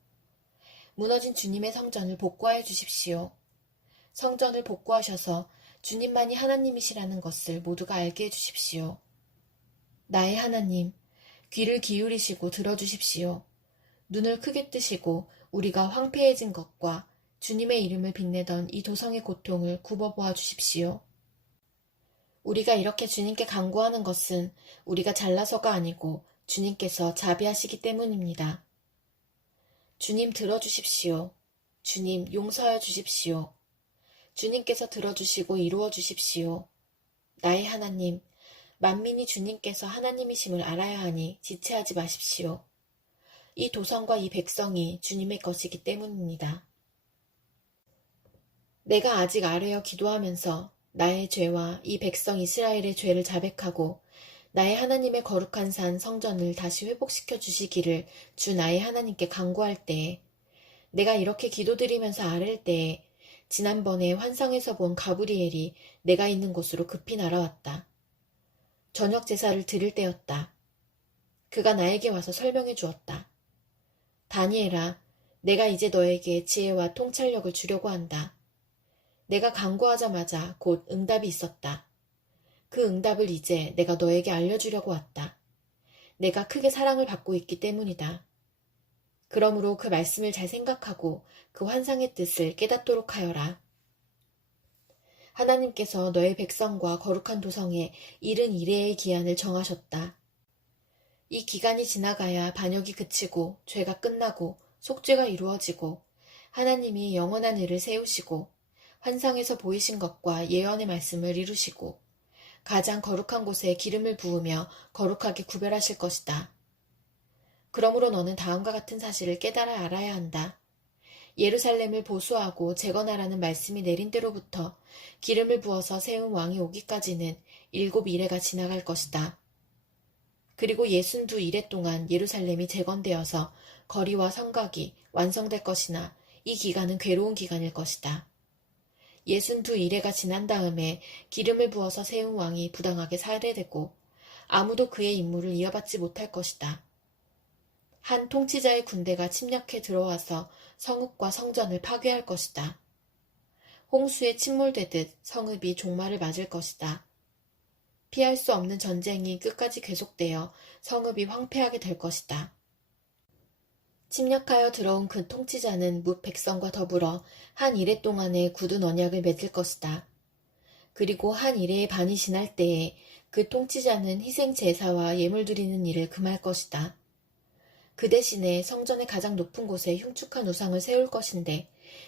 무너진 주님의 성전을 복구하여 주십시오. 성전을 복구하셔서 주님만이 하나님이시라는 것을 모두가 알게 해주십시오. 나의 하나님, 귀를 기울이시고 들어주십시오. 눈을 크게 뜨시고 우리가 황폐해진 것과 주님의 이름을 빛내던 이 도성의 고통을 굽어보아 주십시오. 우리가 이렇게 주님께 간구하는 것은 우리가 잘나서가 아니고 주님께서 자비하시기 때문입니다. 주님 들어주십시오. 주님 용서하여 주십시오. 주님께서 들어주시고 이루어 주십시오. 나의 하나님, 만민이 주님께서 하나님이심을 알아야 하니 지체하지 마십시오. 이 도성과 이 백성이 주님의 것이기 때문입니다. 내가 아직 아뢰어 기도하면서 나의 죄와 이 백성 이스라엘의 죄를 자백하고 나의 하나님의 거룩한 산 성전을 다시 회복시켜 주시기를 주 나의 하나님께 간구할 때에 내가 이렇게 기도드리면서 아랠 때에 지난번에 환상에서 본 가브리엘이 내가 있는 곳으로 급히 날아왔다. 저녁 제사를 드릴 때였다. 그가 나에게 와서 설명해 주었다. 다니엘아, 내가 이제 너에게 지혜와 통찰력을 주려고 한다. 내가 간구하자마자 곧 응답이 있었다. 그 응답을 이제 내가 너에게 알려주려고 왔다. 내가 크게 사랑을 받고 있기 때문이다. 그러므로 그 말씀을 잘 생각하고 그 환상의 뜻을 깨닫도록 하여라. 하나님께서 너의 백성과 거룩한 도성에 이른 이레의 기한을 정하셨다. 이 기간이 지나가야 반역이 그치고 죄가 끝나고 속죄가 이루어지고 하나님이 영원한 의를 세우시고 환상에서 보이신 것과 예언의 말씀을 이루시고 가장 거룩한 곳에 기름을 부으며 거룩하게 구별하실 것이다. 그러므로 너는 다음과 같은 사실을 깨달아 알아야 한다. 예루살렘을 보수하고 재건하라는 말씀이 내린 때로부터 기름을 부어서 세운 왕이 오기까지는 7일해가 지나갈 것이다. 그리고 62일해 동안 예루살렘이 재건되어서 거리와 성곽이 완성될 것이나 이 기간은 괴로운 기간일 것이다. 62일해가 지난 다음에 기름을 부어서 세운 왕이 부당하게 살해되고 아무도 그의 임무를 이어받지 못할 것이다. 한 통치자의 군대가 침략해 들어와서 성읍과 성전을 파괴할 것이다. 홍수에 침몰되듯 성읍이 종말을 맞을 것이다. 피할 수 없는 전쟁이 끝까지 계속되어 성읍이 황폐하게 될 것이다. 침략하여 들어온 그 통치자는 뭇 백성과 더불어 한 일해 동안의 굳은 언약을 맺을 것이다. 그리고 한 일해의 반이 지날 때에 그 통치자는 희생 제사와 예물 드리는 일을 금할 것이다. 그 대신에 성전의 가장 높은 곳에 흉측한 우상을 세울 것인데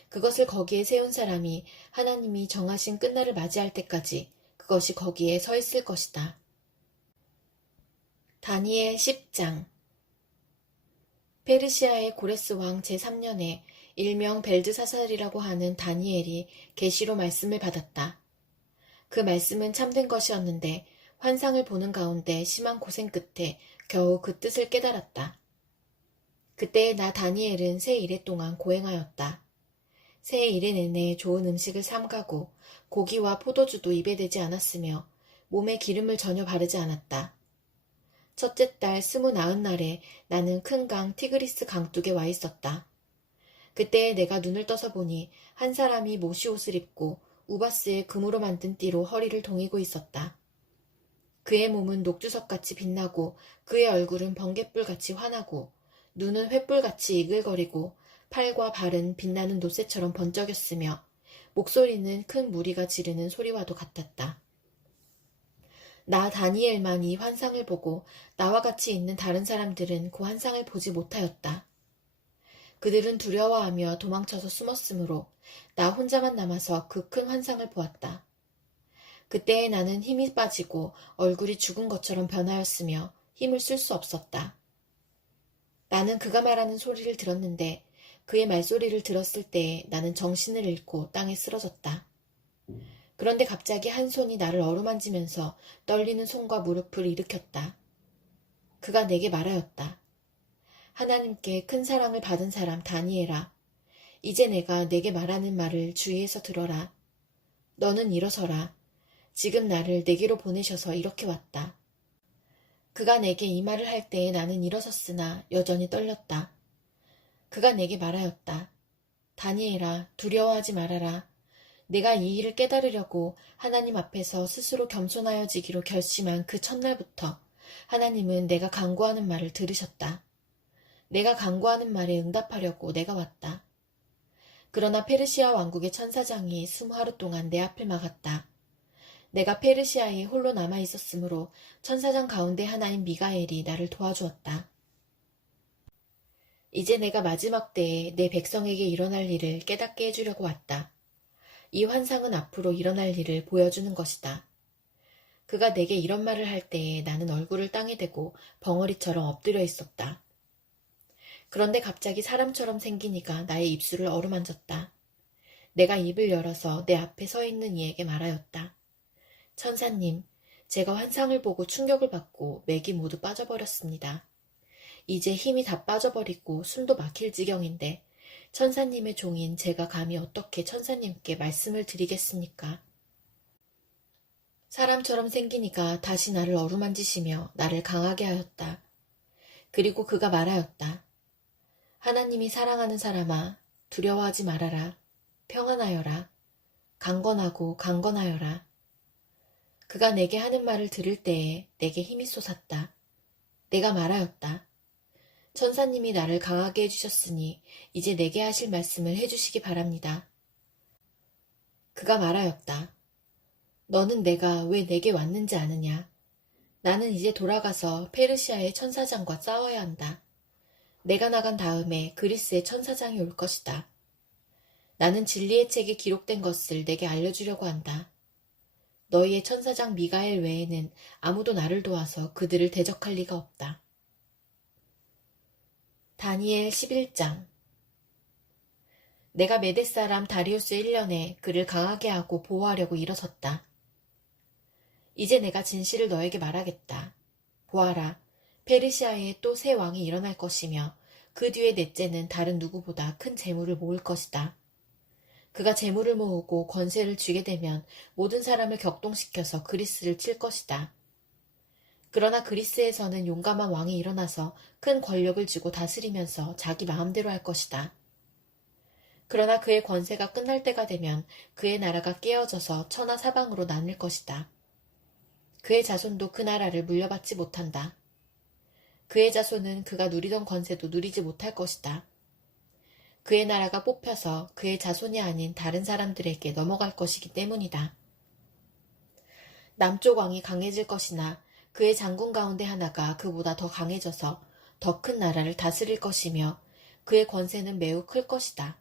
그것을 거기에 세운 사람이 하나님이 정하신 끝날을 맞이할 때까지 그것이 거기에 서 있을 것이다. 다니엘 10장. 페르시아의 고레스 왕 제3년에 일명 벨드사살이라고 하는 다니엘이 계시로 말씀을 받았다. 그 말씀은 참된 것이었는데 환상을 보는 가운데 심한 고생 끝에 겨우 그 뜻을 깨달았다. 그때 나 다니엘은 새 일해 동안 고행하였다. 새 일해 내내 좋은 음식을 삼가고 고기와 포도주도 입에 대지 않았으며 몸에 기름을 전혀 바르지 않았다. 첫째 달 29날에 나는 큰 강 티그리스 강둑에 와 있었다. 그때 내가 눈을 떠서 보니 한 사람이 모시옷을 입고 우바스의 금으로 만든 띠로 허리를 동이고 있었다. 그의 몸은 녹주석같이 빛나고 그의 얼굴은 번갯불같이 환하고 눈은 횃불같이 이글거리고 팔과 발은 빛나는 노새처럼 번쩍였으며 목소리는 큰 무리가 지르는 소리와도 같았다. 나 다니엘만 이 환상을 보고 나와 같이 있는 다른 사람들은 그 환상을 보지 못하였다. 그들은 두려워하며 도망쳐서 숨었으므로 나 혼자만 남아서 그 큰 환상을 보았다. 그때에 나는 힘이 빠지고 얼굴이 죽은 것처럼 변하였으며 힘을 쓸 수 없었다. 나는 그가 말하는 소리를 들었는데 그의 말소리를 들었을 때에 나는 정신을 잃고 땅에 쓰러졌다. 그런데 갑자기 한 손이 나를 어루만지면서 떨리는 손과 무릎을 일으켰다. 그가 내게 말하였다. 하나님께 큰 사랑을 받은 사람 다니엘아, 이제 내가 내게 말하는 말을 주의해서 들어라. 너는 일어서라. 지금 나를 내게로 보내셔서 이렇게 왔다. 그가 내게 이 말을 할 때에 나는 일어섰으나 여전히 떨렸다. 그가 내게 말하였다. 다니엘아, 두려워하지 말아라. 내가 이 일을 깨달으려고 하나님 앞에서 스스로 겸손하여지기로 결심한 그 첫날부터 하나님은 내가 간구하는 말을 들으셨다. 내가 간구하는 말에 응답하려고 내가 왔다. 그러나 페르시아 왕국의 천사장이 20하루 동안 내 앞을 막았다. 내가 페르시아에 홀로 남아 있었으므로 천사장 가운데 하나인 미가엘이 나를 도와주었다. 이제 내가 마지막 때에 내 백성에게 일어날 일을 깨닫게 해주려고 왔다. 이 환상은 앞으로 일어날 일을 보여주는 것이다. 그가 내게 이런 말을 할 때에 나는 얼굴을 땅에 대고 벙어리처럼 엎드려 있었다. 그런데 갑자기 사람처럼 생긴 이가 나의 입술을 어루만졌다. 내가 입을 열어서 내 앞에 서 있는 이에게 말하였다. 천사님, 제가 환상을 보고 충격을 받고 맥이 모두 빠져버렸습니다. 이제 힘이 다 빠져버리고 숨도 막힐 지경인데 천사님의 종인 제가 감히 어떻게 천사님께 말씀을 드리겠습니까? 사람처럼 생긴 이가 다시 나를 어루만지시며 나를 강하게 하였다. 그리고 그가 말하였다. 하나님이 사랑하는 사람아, 두려워하지 말아라. 평안하여라. 강건하고 강건하여라. 그가 내게 하는 말을 들을 때에 내게 힘이 솟았다. 내가 말하였다. 천사님이 나를 강하게 해주셨으니 이제 내게 하실 말씀을 해주시기 바랍니다. 그가 말하였다. 너는 내가 왜 내게 왔는지 아느냐? 나는 이제 돌아가서 페르시아의 천사장과 싸워야 한다. 내가 나간 다음에 그리스의 천사장이 올 것이다. 나는 진리의 책에 기록된 것을 내게 알려주려고 한다. 너희의 천사장 미가엘 외에는 아무도 나를 도와서 그들을 대적할 리가 없다. 다니엘 11장. 내가 메대 사람 다리우스 1년에 그를 강하게 하고 보호하려고 일어섰다. 이제 내가 진실을 너에게 말하겠다. 보아라, 페르시아에 또 새 왕이 일어날 것이며 그 뒤에 넷째는 다른 누구보다 큰 재물을 모을 것이다. 그가 재물을 모으고 권세를 쥐게 되면 모든 사람을 격동시켜서 그리스를 칠 것이다. 그러나 그리스에서는 용감한 왕이 일어나서 큰 권력을 쥐고 다스리면서 자기 마음대로 할 것이다. 그러나 그의 권세가 끝날 때가 되면 그의 나라가 깨어져서 천하 사방으로 나뉠 것이다. 그의 자손도 그 나라를 물려받지 못한다. 그의 자손은 그가 누리던 권세도 누리지 못할 것이다. 그의 나라가 뽑혀서 그의 자손이 아닌 다른 사람들에게 넘어갈 것이기 때문이다. 남쪽 왕이 강해질 것이나 그의 장군 가운데 하나가 그보다 더 강해져서 더 큰 나라를 다스릴 것이며 그의 권세는 매우 클 것이다.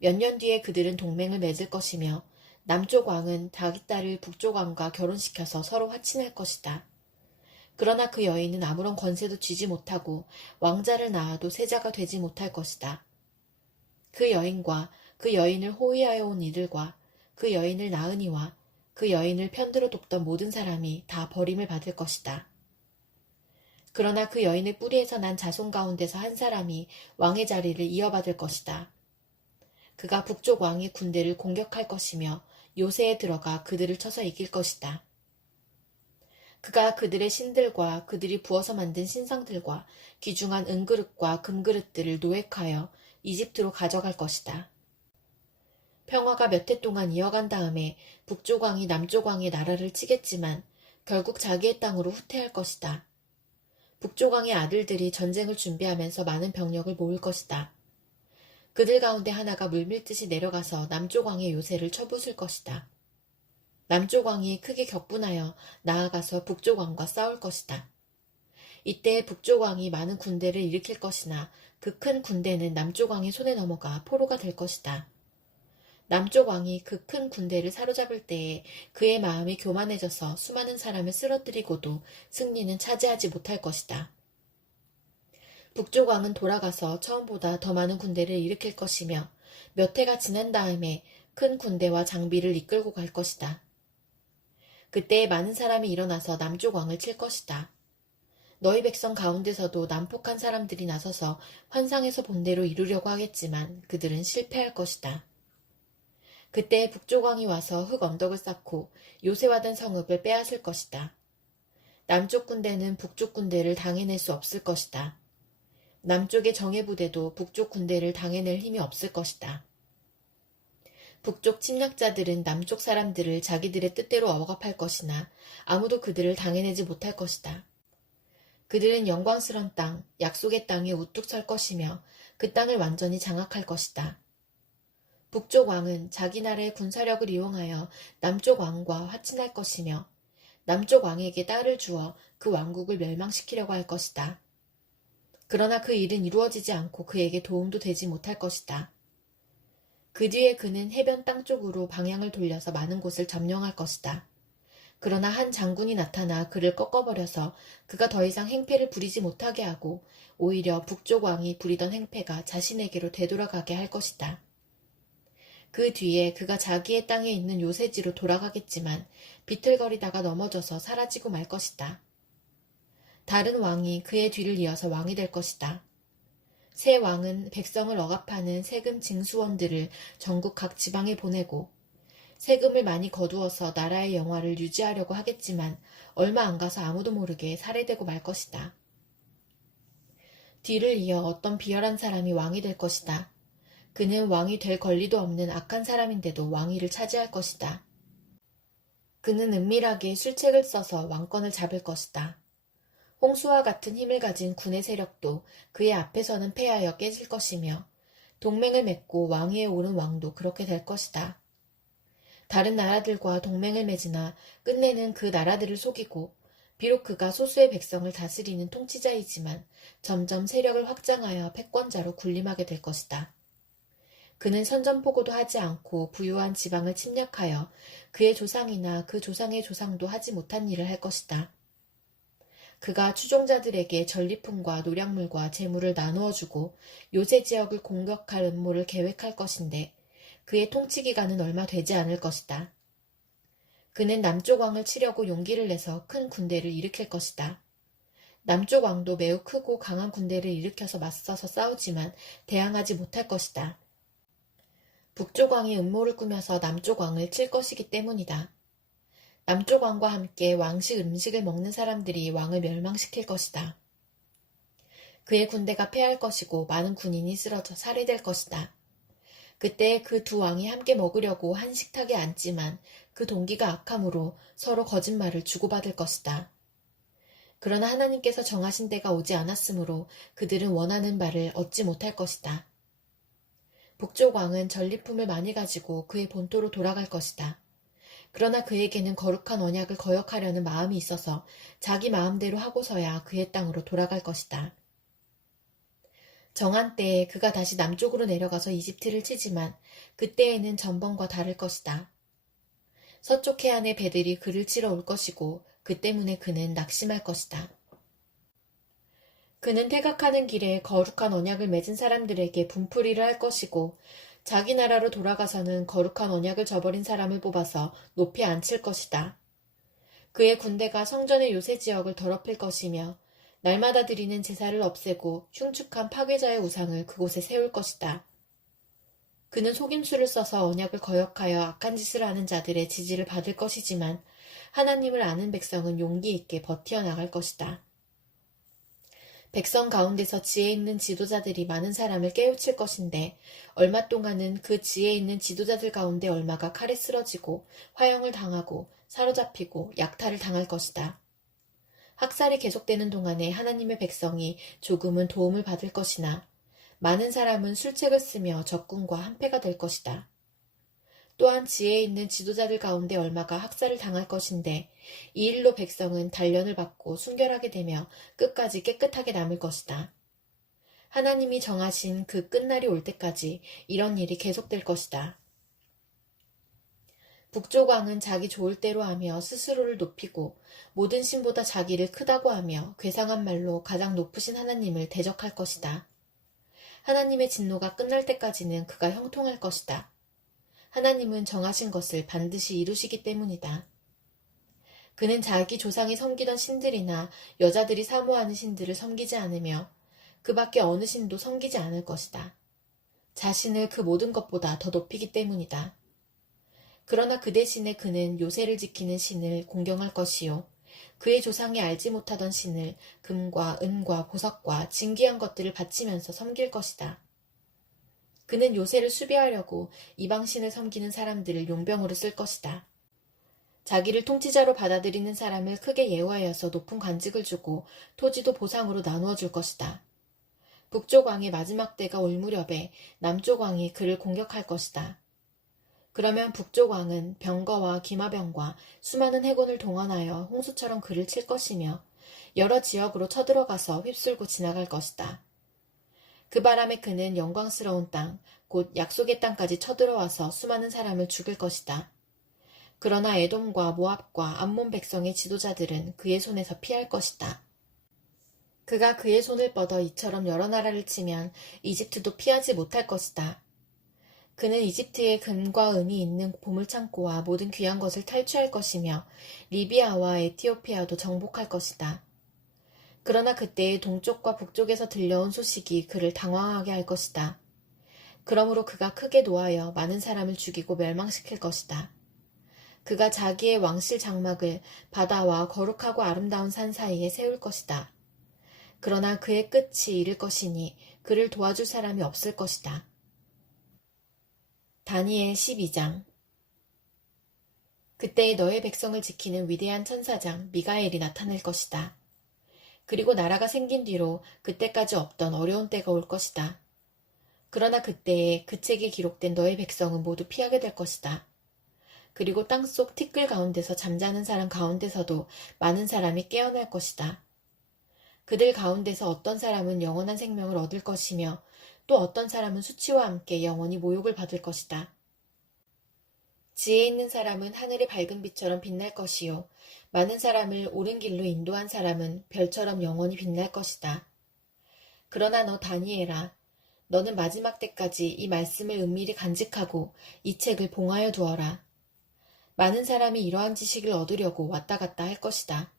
몇 년 뒤에 그들은 동맹을 맺을 것이며 남쪽 왕은 자기 딸을 북쪽 왕과 결혼시켜서 서로 화친할 것이다. 그러나 그 여인은 아무런 권세도 쥐지 못하고 왕자를 낳아도 세자가 되지 못할 것이다. 그 여인과 그 여인을 호위하여 온 이들과 그 여인을 낳은 이와 그 여인을 편들어 돕던 모든 사람이 다 버림을 받을 것이다. 그러나 그 여인의 뿌리에서 난 자손 가운데서 한 사람이 왕의 자리를 이어받을 것이다. 그가 북쪽 왕의 군대를 공격할 것이며 요새에 들어가 그들을 쳐서 이길 것이다. 그가 그들의 신들과 그들이 부어서 만든 신상들과 귀중한 은그릇과 금그릇들을 노획하여 이집트로 가져갈 것이다. 평화가 몇 해 동안 이어간 다음에 북쪽 왕이 남쪽 왕의 나라를 치겠지만 결국 자기의 땅으로 후퇴할 것이다. 북쪽 왕의 아들들이 전쟁을 준비하면서 많은 병력을 모을 것이다. 그들 가운데 하나가 물밀듯이 내려가서 남쪽 왕의 요새를 쳐부술 것이다. 남쪽 왕이 크게 격분하여 나아가서 북쪽 왕과 싸울 것이다. 이때 북쪽 왕이 많은 군대를 일으킬 것이나 그 큰 군대는 남쪽 왕의 손에 넘어가 포로가 될 것이다. 남쪽 왕이 그 큰 군대를 사로잡을 때에 그의 마음이 교만해져서 수많은 사람을 쓰러뜨리고도 승리는 차지하지 못할 것이다. 북쪽 왕은 돌아가서 처음보다 더 많은 군대를 일으킬 것이며 몇 해가 지난 다음에 큰 군대와 장비를 이끌고 갈 것이다. 그때 많은 사람이 일어나서 남쪽 왕을 칠 것이다. 너희 백성 가운데서도 난폭한 사람들이 나서서 환상에서 본 대로 이루려고 하겠지만 그들은 실패할 것이다. 그때 북쪽 왕이 와서 흙 언덕을 쌓고 요새와 된 성읍을 빼앗을 것이다. 남쪽 군대는 북쪽 군대를 당해낼 수 없을 것이다. 남쪽의 정예부대도 북쪽 군대를 당해낼 힘이 없을 것이다. 북쪽 침략자들은 남쪽 사람들을 자기들의 뜻대로 억압할 것이나 아무도 그들을 당해내지 못할 것이다. 그들은 영광스런 땅, 약속의 땅에 우뚝 설 것이며 그 땅을 완전히 장악할 것이다. 북쪽 왕은 자기 나라의 군사력을 이용하여 남쪽 왕과 화친할 것이며 남쪽 왕에게 딸을 주어 그 왕국을 멸망시키려고 할 것이다. 그러나 그 일은 이루어지지 않고 그에게 도움도 되지 못할 것이다. 그 뒤에 그는 해변 땅 쪽으로 방향을 돌려서 많은 곳을 점령할 것이다. 그러나 한 장군이 나타나 그를 꺾어버려서 그가 더 이상 행패를 부리지 못하게 하고 오히려 북쪽 왕이 부리던 행패가 자신에게로 되돌아가게 할 것이다. 그 뒤에 그가 자기의 땅에 있는 요새지로 돌아가겠지만 비틀거리다가 넘어져서 사라지고 말 것이다. 다른 왕이 그의 뒤를 이어서 왕이 될 것이다. 새 왕은 백성을 억압하는 세금 징수원들을 전국 각 지방에 보내고 세금을 많이 거두어서 나라의 영화를 유지하려고 하겠지만 얼마 안 가서 아무도 모르게 살해되고 말 것이다. 뒤를 이어 어떤 비열한 사람이 왕이 될 것이다. 그는 왕이 될 권리도 없는 악한 사람인데도 왕위를 차지할 것이다. 그는 은밀하게 술책을 써서 왕권을 잡을 것이다. 홍수와 같은 힘을 가진 군의 세력도 그의 앞에서는 패하여 깨질 것이며 동맹을 맺고 왕위에 오른 왕도 그렇게 될 것이다. 다른 나라들과 동맹을 맺으나 끝내는 그 나라들을 속이고 비록 그가 소수의 백성을 다스리는 통치자이지만 점점 세력을 확장하여 패권자로 군림하게 될 것이다. 그는 선전포고도 하지 않고 부유한 지방을 침략하여 그의 조상이나 그 조상의 조상도 하지 못한 일을 할 것이다. 그가 추종자들에게 전리품과 노략물과 재물을 나누어 주고 요새 지역을 공격할 음모를 계획할 것인데 그의 통치 기간은 얼마 되지 않을 것이다. 그는 남쪽 왕을 치려고 용기를 내서 큰 군대를 일으킬 것이다. 남쪽 왕도 매우 크고 강한 군대를 일으켜서 맞서서 싸우지만 대항하지 못할 것이다. 북쪽 왕이 음모를 꾸며서 남쪽 왕을 칠 것이기 때문이다. 남쪽 왕과 함께 왕식 음식을 먹는 사람들이 왕을 멸망시킬 것이다. 그의 군대가 패할 것이고 많은 군인이 쓰러져 살해될 것이다. 그때 그 두 왕이 함께 먹으려고 한 식탁에 앉지만 그 동기가 악함으로 서로 거짓말을 주고받을 것이다. 그러나 하나님께서 정하신 때가 오지 않았으므로 그들은 원하는 바를 얻지 못할 것이다. 북쪽 왕은 전리품을 많이 가지고 그의 본토로 돌아갈 것이다. 그러나 그에게는 거룩한 언약을 거역하려는 마음이 있어서 자기 마음대로 하고서야 그의 땅으로 돌아갈 것이다. 정한 때에 그가 다시 남쪽으로 내려가서 이집트를 치지만 그때에는 전번과 다를 것이다. 서쪽 해안의 배들이 그를 치러 올 것이고 그 때문에 그는 낙심할 것이다. 그는 퇴각하는 길에 거룩한 언약을 맺은 사람들에게 분풀이를 할 것이고 자기 나라로 돌아가서는 거룩한 언약을 저버린 사람을 뽑아서 높이 앉힐 것이다. 그의 군대가 성전의 요새 지역을 더럽힐 것이며 날마다 드리는 제사를 없애고 흉측한 파괴자의 우상을 그곳에 세울 것이다. 그는 속임수를 써서 언약을 거역하여 악한 짓을 하는 자들의 지지를 받을 것이지만 하나님을 아는 백성은 용기 있게 버티어나갈 것이다. 백성 가운데서 지혜 있는 지도자들이 많은 사람을 깨우칠 것인데 얼마 동안은 그 지혜 있는 지도자들 가운데 얼마가 칼에 쓰러지고 화형을 당하고 사로잡히고 약탈을 당할 것이다. 학살이 계속되는 동안에 하나님의 백성이 조금은 도움을 받을 것이나 많은 사람은 술책을 쓰며 적군과 한패가 될 것이다. 또한 지혜 있는 지도자들 가운데 얼마가 학살을 당할 것인데 이 일로 백성은 단련을 받고 순결하게 되며 끝까지 깨끗하게 남을 것이다. 하나님이 정하신 그 끝날이 올 때까지 이런 일이 계속될 것이다. 북쪽 왕은 자기 좋을 대로 하며 스스로를 높이고 모든 신보다 자기를 크다고 하며 괴상한 말로 가장 높으신 하나님을 대적할 것이다. 하나님의 진노가 끝날 때까지는 그가 형통할 것이다. 하나님은 정하신 것을 반드시 이루시기 때문이다. 그는 자기 조상이 섬기던 신들이나 여자들이 사모하는 신들을 섬기지 않으며 그 밖에 어느 신도 섬기지 않을 것이다. 자신을 그 모든 것보다 더 높이기 때문이다. 그러나 그 대신에 그는 요새를 지키는 신을 공경할 것이요. 그의 조상이 알지 못하던 신을 금과 은과 보석과 진귀한 것들을 바치면서 섬길 것이다. 그는 요새를 수비하려고 이방신을 섬기는 사람들을 용병으로 쓸 것이다. 자기를 통치자로 받아들이는 사람을 크게 예우하여서 높은 관직을 주고 토지도 보상으로 나누어 줄 것이다. 북쪽 왕의 마지막 때가 올 무렵에 남쪽 왕이 그를 공격할 것이다. 그러면 북쪽 왕은 병거와 기마병과 수많은 해군을 동원하여 홍수처럼 그를 칠 것이며 여러 지역으로 쳐들어가서 휩쓸고 지나갈 것이다. 그 바람에 그는 영광스러운 땅, 곧 약속의 땅까지 쳐들어와서 수많은 사람을 죽일 것이다. 그러나 에돔과 모압과 암몬 백성의 지도자들은 그의 손에서 피할 것이다. 그가 그의 손을 뻗어 이처럼 여러 나라를 치면 이집트도 피하지 못할 것이다. 그는 이집트에 금과 은이 있는 보물창고와 모든 귀한 것을 탈취할 것이며 리비아와 에티오피아도 정복할 것이다. 그러나 그때의 동쪽과 북쪽에서 들려온 소식이 그를 당황하게 할 것이다. 그러므로 그가 크게 노하여 많은 사람을 죽이고 멸망시킬 것이다. 그가 자기의 왕실 장막을 바다와 거룩하고 아름다운 산 사이에 세울 것이다. 그러나 그의 끝이 이를 것이니 그를 도와줄 사람이 없을 것이다. 다니엘 12장. 그때 너의 백성을 지키는 위대한 천사장 미가엘이 나타날 것이다. 그리고 나라가 생긴 뒤로 그때까지 없던 어려운 때가 올 것이다. 그러나 그때에 그 책에 기록된 너의 백성은 모두 피하게 될 것이다. 그리고 땅속 티끌 가운데서 잠자는 사람 가운데서도 많은 사람이 깨어날 것이다. 그들 가운데서 어떤 사람은 영원한 생명을 얻을 것이며 또 어떤 사람은 수치와 함께 영원히 모욕을 받을 것이다. 지혜 있는 사람은 하늘의 밝은 빛처럼 빛날 것이요. 많은 사람을 옳은 길로 인도한 사람은 별처럼 영원히 빛날 것이다. 그러나 너 다니엘아, 너는 마지막 때까지 이 말씀을 은밀히 간직하고 이 책을 봉하여 두어라. 많은 사람이 이러한 지식을 얻으려고 왔다 갔다 할 것이다.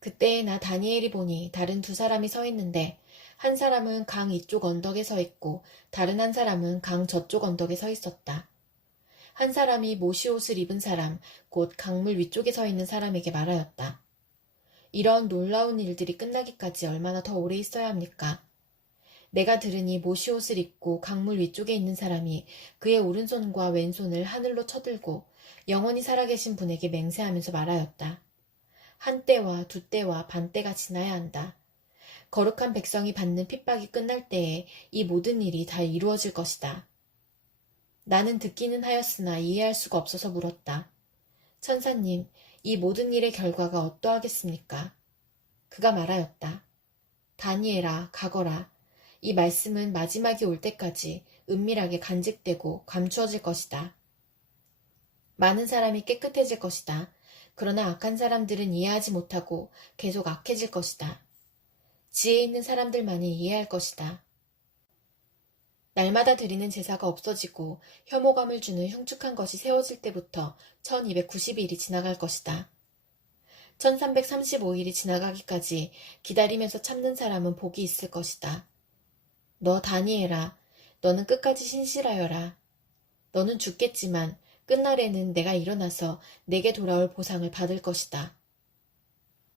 그때에 나 다니엘이 보니 다른 두 사람이 서 있는데 한 사람은 강 이쪽 언덕에 서 있고 다른 한 사람은 강 저쪽 언덕에 서 있었다. 한 사람이 모시옷을 입은 사람, 곧 강물 위쪽에 서 있는 사람에게 말하였다. 이런 놀라운 일들이 끝나기까지 얼마나 더 오래 있어야 합니까? 내가 들으니 모시옷을 입고 강물 위쪽에 있는 사람이 그의 오른손과 왼손을 하늘로 쳐들고 영원히 살아계신 분에게 맹세하면서 말하였다. 한 때와 두 때와 반 때가 지나야 한다. 거룩한 백성이 받는 핍박이 끝날 때에 이 모든 일이 다 이루어질 것이다. 나는 듣기는 하였으나 이해할 수가 없어서 물었다. 천사님, 이 모든 일의 결과가 어떠하겠습니까? 그가 말하였다. 다니엘아, 가거라. 이 말씀은 마지막이 올 때까지 은밀하게 간직되고 감추어질 것이다. 많은 사람이 깨끗해질 것이다. 그러나 악한 사람들은 이해하지 못하고 계속 악해질 것이다. 지혜 있는 사람들만이 이해할 것이다. 날마다 드리는 제사가 없어지고 혐오감을 주는 흉측한 것이 세워질 때부터 1290일이 지나갈 것이다. 1335일이 지나가기까지 기다리면서 참는 사람은 복이 있을 것이다. 너 다니엘아, 너는 끝까지 신실하여라. 너는 죽겠지만 끝날에는 내가 일어나서 내게 돌아올 보상을 받을 것이다.